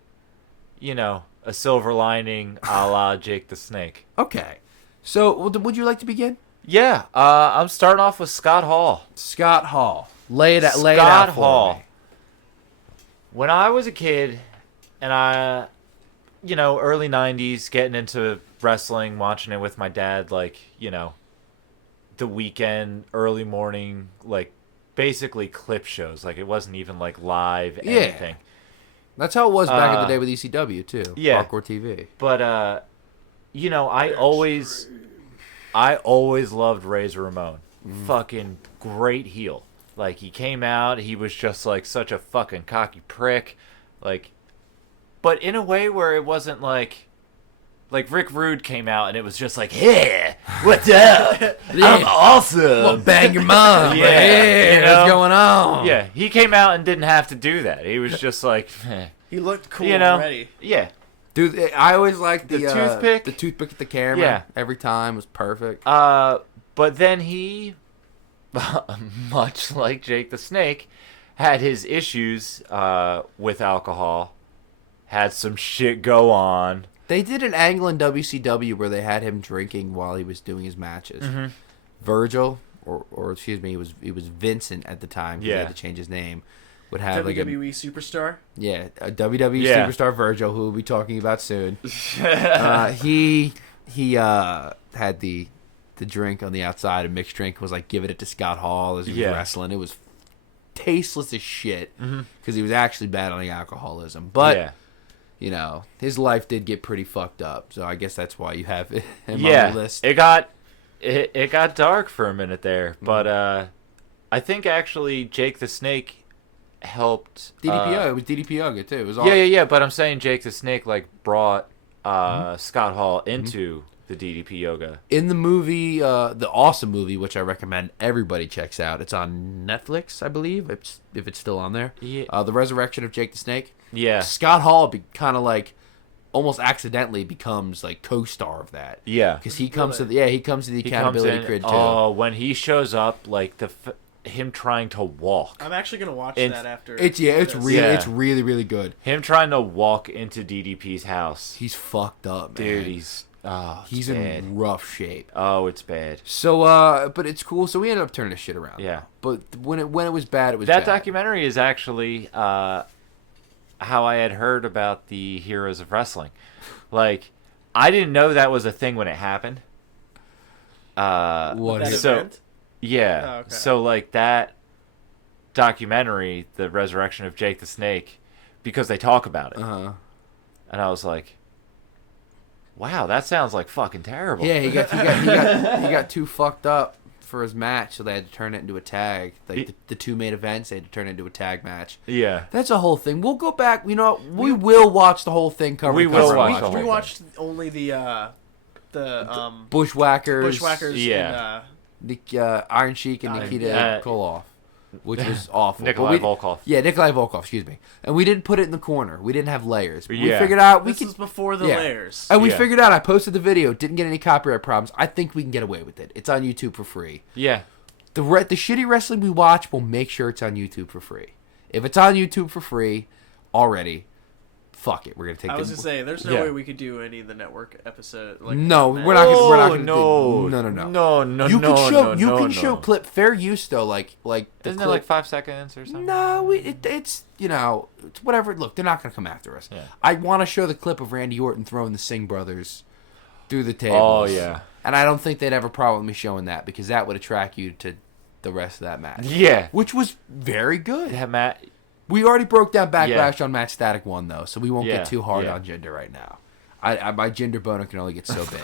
silver lining a la Jake the Snake. Okay. So, would you like to begin? Yeah. I'm starting off with Scott Hall. Scott Hall. Lay it out Scott for Hall. me. When I was a kid, and early 90s, getting into wrestling, watching it with my dad, the weekend, early morning, like basically clip shows. Like it wasn't even like live anything. That's how it was back in the day with ECW too. Yeah. Hardcore TV. But you know, I always loved Razor Ramon. Fucking great heel. Like he came out, he was just like such a fucking cocky prick. Like, but in a way where it wasn't like Rick Rude came out and it was just like, hey, what's up? I'm awesome. Well, bang your mom. Yeah, you know? What's going on? Yeah, he came out and didn't have to do that. He was just like, He looked cool you know, already. Yeah. Dude, I always liked the toothpick. The toothpick at the camera. Yeah. Every time was perfect. But then he, much like Jake the Snake, had his issues with alcohol, had some shit go on. They did an angle in WCW where they had him drinking while he was doing his matches. Mm-hmm. Virgil, or excuse me, he was Vincent at the time. 'Cause he had to change his name. Would have WWE superstar. a WWE superstar Virgil, who we'll be talking about soon. He had the drink on the outside, a mixed drink, was like giving it to Scott Hall as he was wrestling. It was tasteless as shit because he was actually battling alcoholism, but. You know, his life did get pretty fucked up, so I guess that's why you have him on the list. It got dark for a minute there, but I think actually Jake the Snake helped DDP. It was DDP Yoga too. It was all... yeah. But I'm saying Jake the Snake like brought Scott Hall into the DDP Yoga in the movie, the awesome movie, which I recommend everybody checks out. It's on Netflix, I believe, if it's still on there. Yeah. The Resurrection of Jake the Snake. Yeah. Scott Hall kind of like almost accidentally becomes like co-star of that. Yeah. Because he comes to the accountability grid too. Oh, when he shows up, like him trying to walk. I'm actually gonna watch that after. It's really really good. Him trying to walk into DDP's house. He's fucked up, man. Dude, he's bad. In rough shape. Oh, it's bad. So, but it's cool. So we ended up turning this shit around. Yeah. But when it was bad, it was that bad. documentary is actually how I had heard about the Heroes of Wrestling. Like, I didn't know that was a thing when it happened. What? That So, event? yeah. Oh, okay. So, like, that documentary, The Resurrection of Jake the Snake, because they talk about it. Uh-huh. And I was like, wow, that sounds like fucking terrible. Yeah, he got too fucked up for his match, so they had to turn it into a tag. Like the two main events, they had to turn it into a tag match. Yeah. That's a whole thing. We'll go back. You know, we will watch the whole thing. We will watch the whole We thing. watched only the Bushwhackers. and The Iron Sheik and Nikita Koloff, which was awful. Nikolai Volkov. Yeah, Nikolai Volkov. Excuse me. And we didn't put it in the corner. We didn't have layers. We Yeah. figured out this is before the layers. And we Yeah. figured out. I posted the video. Didn't get any copyright problems. I think we can get away with it. It's on YouTube for free. Yeah. The shitty wrestling we watch, we'll make sure it's on YouTube for free. If it's on YouTube for free already, fuck it. We're gonna take. I was gonna say, there's no way we could do any of the network episode. Like no, that. we're not gonna. No. You can show clip fair use though, like the Isn't clip. it like 5 seconds or something? No, it's it's whatever. Look, they're not gonna come after us. Yeah. I want to show the clip of Randy Orton throwing the Singh brothers through the Oh tables. yeah. And I don't think they'd have a problem with me showing that because that would attract you to the rest of that match. Yeah. Which was very good. Yeah, Matt. We already broke down Backlash Yeah. on MatStatic 1, though, so we won't get too hard Yeah. on Jinder right now. My Jinder boner can only get so big.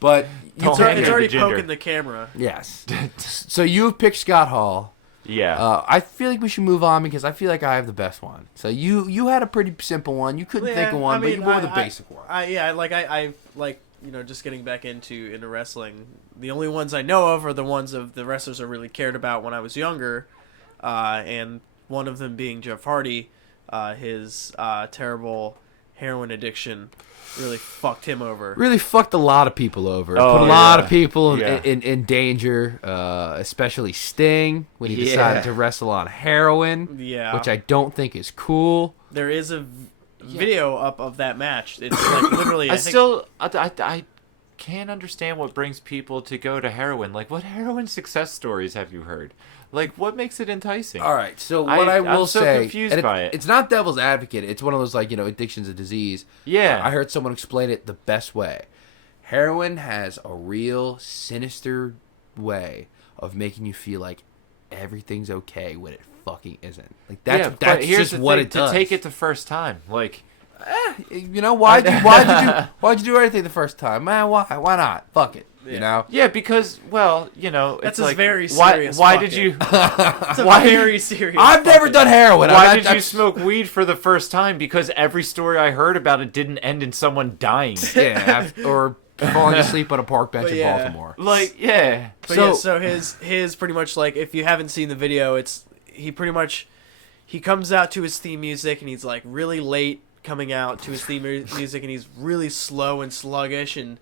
But Don't It's hang already, it it's to already Jinder. poking the camera. yes. So you've picked Scott Hall. Yeah. I feel like we should move on because I feel like I have the best one. So you had a pretty simple one. You couldn't think of one, but you went with a basic one. I like just getting back into wrestling. The only ones I know of are the ones of the wrestlers I really cared about when I was younger, and one of them being Jeff Hardy. His terrible heroin addiction really fucked him over. Really fucked a lot of people over. Oh, Put a lot yeah. of people Yeah. in danger, especially Sting when he decided to wrestle on heroin, Yeah, which I don't think is cool. there is a video up of that match. It's like literally. I can't understand what brings people to go to heroin. Like, what heroin success stories have you heard? Like, what makes it enticing? All right, so what I will I'm so say, confused and by it. it's not devil's advocate. It's one of those addiction's a disease. Yeah. I heard someone explain it the best way. Heroin has a real sinister way of making you feel like everything's okay when it fucking isn't. Like Yeah, that's but here's just the what thing, it does. to take it the first time. Like, You know, why'd you do anything the first time? Man, why not? Fuck it. You know? yeah, because, well, you know, That's it's a like, very serious why bucket. did you It's a Why- very serious. I've never bucket. done heroin. why did you smoke weed for the first time? Because every story I heard about it didn't end in someone dying. Yeah, or falling asleep on a park bench But in yeah. Baltimore. Like, yeah. But So- yeah, so his pretty much like, if you haven't seen the video, he comes out to his theme music and he's like really late coming out to his theme music and he's really slow and sluggish, and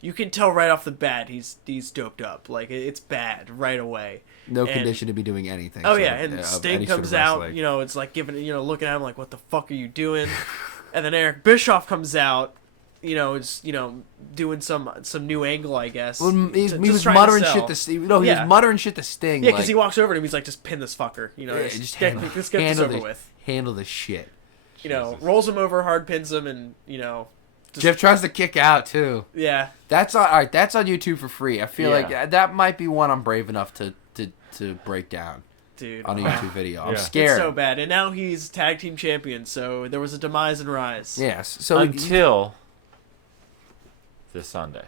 you can tell right off the bat he's doped up. Like, it's bad right away. No And- condition to be doing anything. Oh sort yeah, of, and of Sting any sort comes of out, wrestling. you know, it's like giving, you know, looking at him like, what the fuck are you doing? And then Eric Bischoff comes out, you know, it's, you know, doing some new angle, I guess. Well, he just was trying to muttering sell. shit to Sting. No, he Yeah. was muttering shit to Sting. Yeah, like, because he walks over to him, he's like, just pin this fucker, you know, yeah, just get this over with. Handle this shit. You know, rolls him over, hard pins him, and, you know, just, Jeff tries to kick out too. yeah. That's all right. That's on YouTube for free. I feel Yeah. like that might be one I'm brave enough to break down Dude, on a YouTube video. I'm Yeah. scared. it's so bad. And now he's tag team champion, so there was a demise and rise. Yes. So Until this Sunday.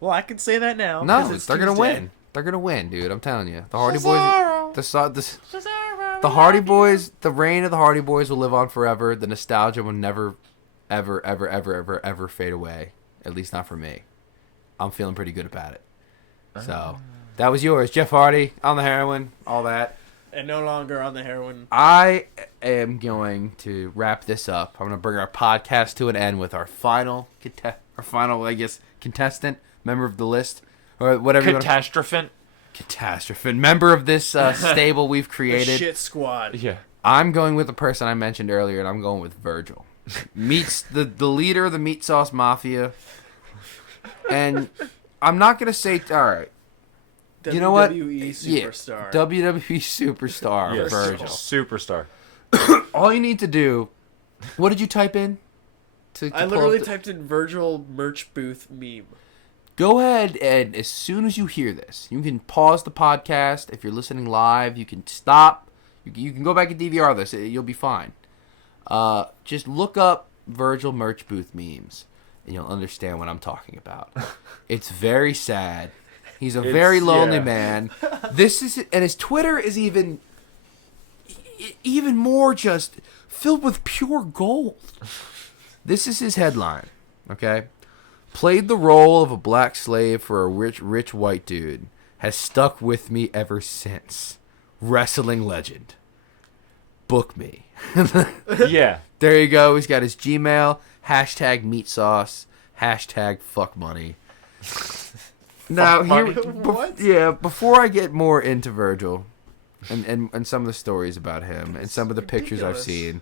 Well, I can say that now. no, 'cause it's they're gonna Tuesday. win. They're gonna win, dude. I'm telling you. The Hardy Boys. The Hardy Boys. The reign of the Hardy Boys will live on forever. The nostalgia will never, ever, ever, ever, ever, ever fade away. At least not for me. I'm feeling pretty good about it. So that was yours, Jeff Hardy on the heroin, all that. And no longer on the heroin. I am going to wrap this up. I'm going to bring our podcast to an end with our final, I guess, contestant, member of the list, or whatever. Catastrophant. Catastrophe, member of this stable we've The created. shit squad. Yeah. I'm going with the person I mentioned earlier, and I'm going with Virgil. Meets the leader of the Meat Sauce Mafia. And I'm not going to say, all right. You know what? WWE superstar. Yeah, WWE superstar, Yes. Virgil. Superstar. All you need to do, what did you type in? To I pull literally up the- typed in Virgil merch booth meme. Go ahead and as soon as you hear this, you can pause the podcast. If you're listening live, you can stop. You can go back and DVR this. You'll be fine. Just look up Virgil merch booth memes, and you'll understand what I'm talking about. It's very sad. He's a very lonely man. This is, and his Twitter is even more just filled with pure gold. This is his headline. Okay. Played the role of a black slave for a rich white dude. Has stuck with me ever since. Wrestling legend. Book me. Yeah. There you go. He's got his Gmail. Hashtag meat sauce. Hashtag fuck money. Now, here, What? yeah, before I get more into Virgil and some of the stories about him and some of the pictures I've ridiculous. seen,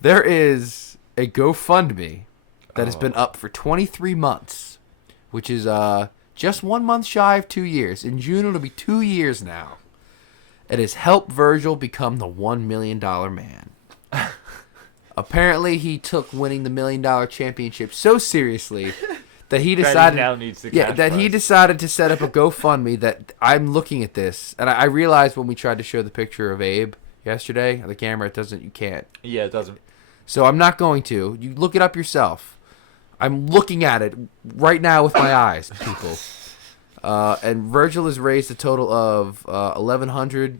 there is a GoFundMe that has been up for 23 months, which is just 1 month shy of 2 years. In June, it'll be 2 years now. It has helped Virgil become the $1 million man. Apparently, he took winning the $1 million championship so seriously that he decided now needs the yeah, cash that he prize. decided to set up a GoFundMe. That I'm looking at this, and I realized when we tried to show the picture of Abe yesterday on the camera, you can't. Yeah, it doesn't. So I'm not going to. You look it up yourself. I'm looking at it right now with my eyes, people. And Virgil has raised a total of $1,100.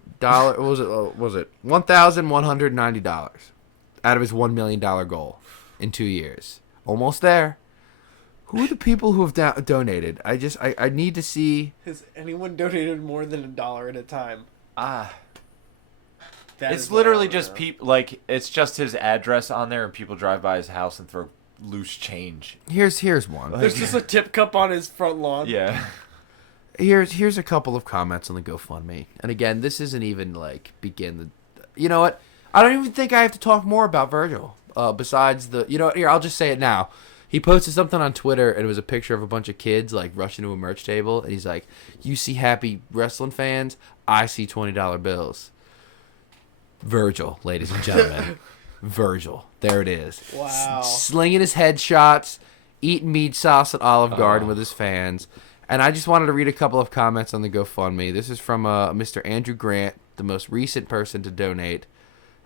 Was it $1,190 out of his $1 million goal in 2 years? Almost there. Who are the people who have donated? I need to see. Has anyone donated more than $1 at a time? That It's is what I literally wanna just know. people, like, it's just his address on there, and people drive by his house and throw loose change. Here's one. There's just a tip cup on his front lawn. Yeah. Here's a couple of comments on the GoFundMe. And again, this isn't even like begin the. You know what? I don't even think I have to talk more about Virgil. Besides the, here, I'll just say it now. He posted something on Twitter, and it was a picture of a bunch of kids like rushing to a merch table, and he's like, "You see happy wrestling fans? I see $20 bills." Virgil, ladies and gentlemen, Virgil. There it is. Wow. Slinging his headshots, eating meat sauce at Olive Garden with his fans. And I just wanted to read a couple of comments on the GoFundMe. This is from Mr. Andrew Grant, the most recent person to donate.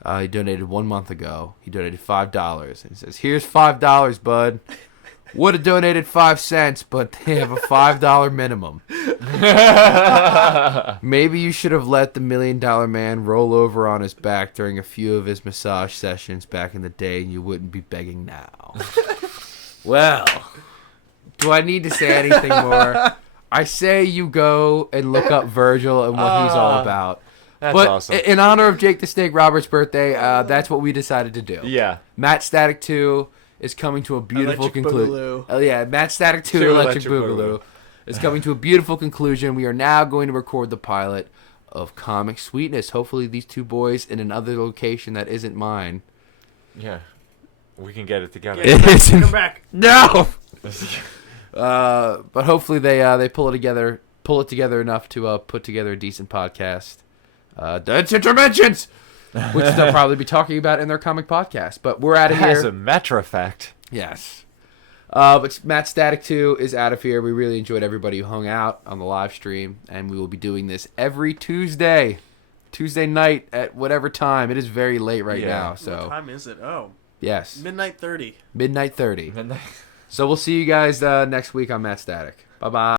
He donated 1 month ago. He donated $5. And he says, "Here's $5, bud. Would have donated 5 cents, but they have a $5 minimum. Maybe you should have let the $1 Million Man roll over on his back during a few of his massage sessions back in the day, and you wouldn't be begging now." Well, do I need to say anything more? I say you go and look up Virgil and what he's all about. That's but awesome. In honor of Jake the Snake Roberts' birthday, that's what we decided to do. Yeah. MatStatic 2 is coming to a beautiful Electric conclusion. Boogaloo. Oh yeah, MatStatic 2 Electric Boogaloo is coming to a beautiful conclusion. We are now going to record the pilot of Comic Sweetness. Hopefully these two boys in another location that isn't mine. Yeah. We can get it together. It isn't. Come back. No! But hopefully they pull it together enough to put together a decent podcast. Dance Interventions, which they'll probably be talking about in their comic podcast. But we're out of here. As a matter of fact. Yes. But MatStatic 2 is out of here. We really enjoyed everybody who hung out on the live stream, and we will be doing this every Tuesday night at whatever time. It is very late right now. So What time is it? Oh, yes, midnight 30. midnight 30. So we'll see you guys next week on MatStatic. Bye bye.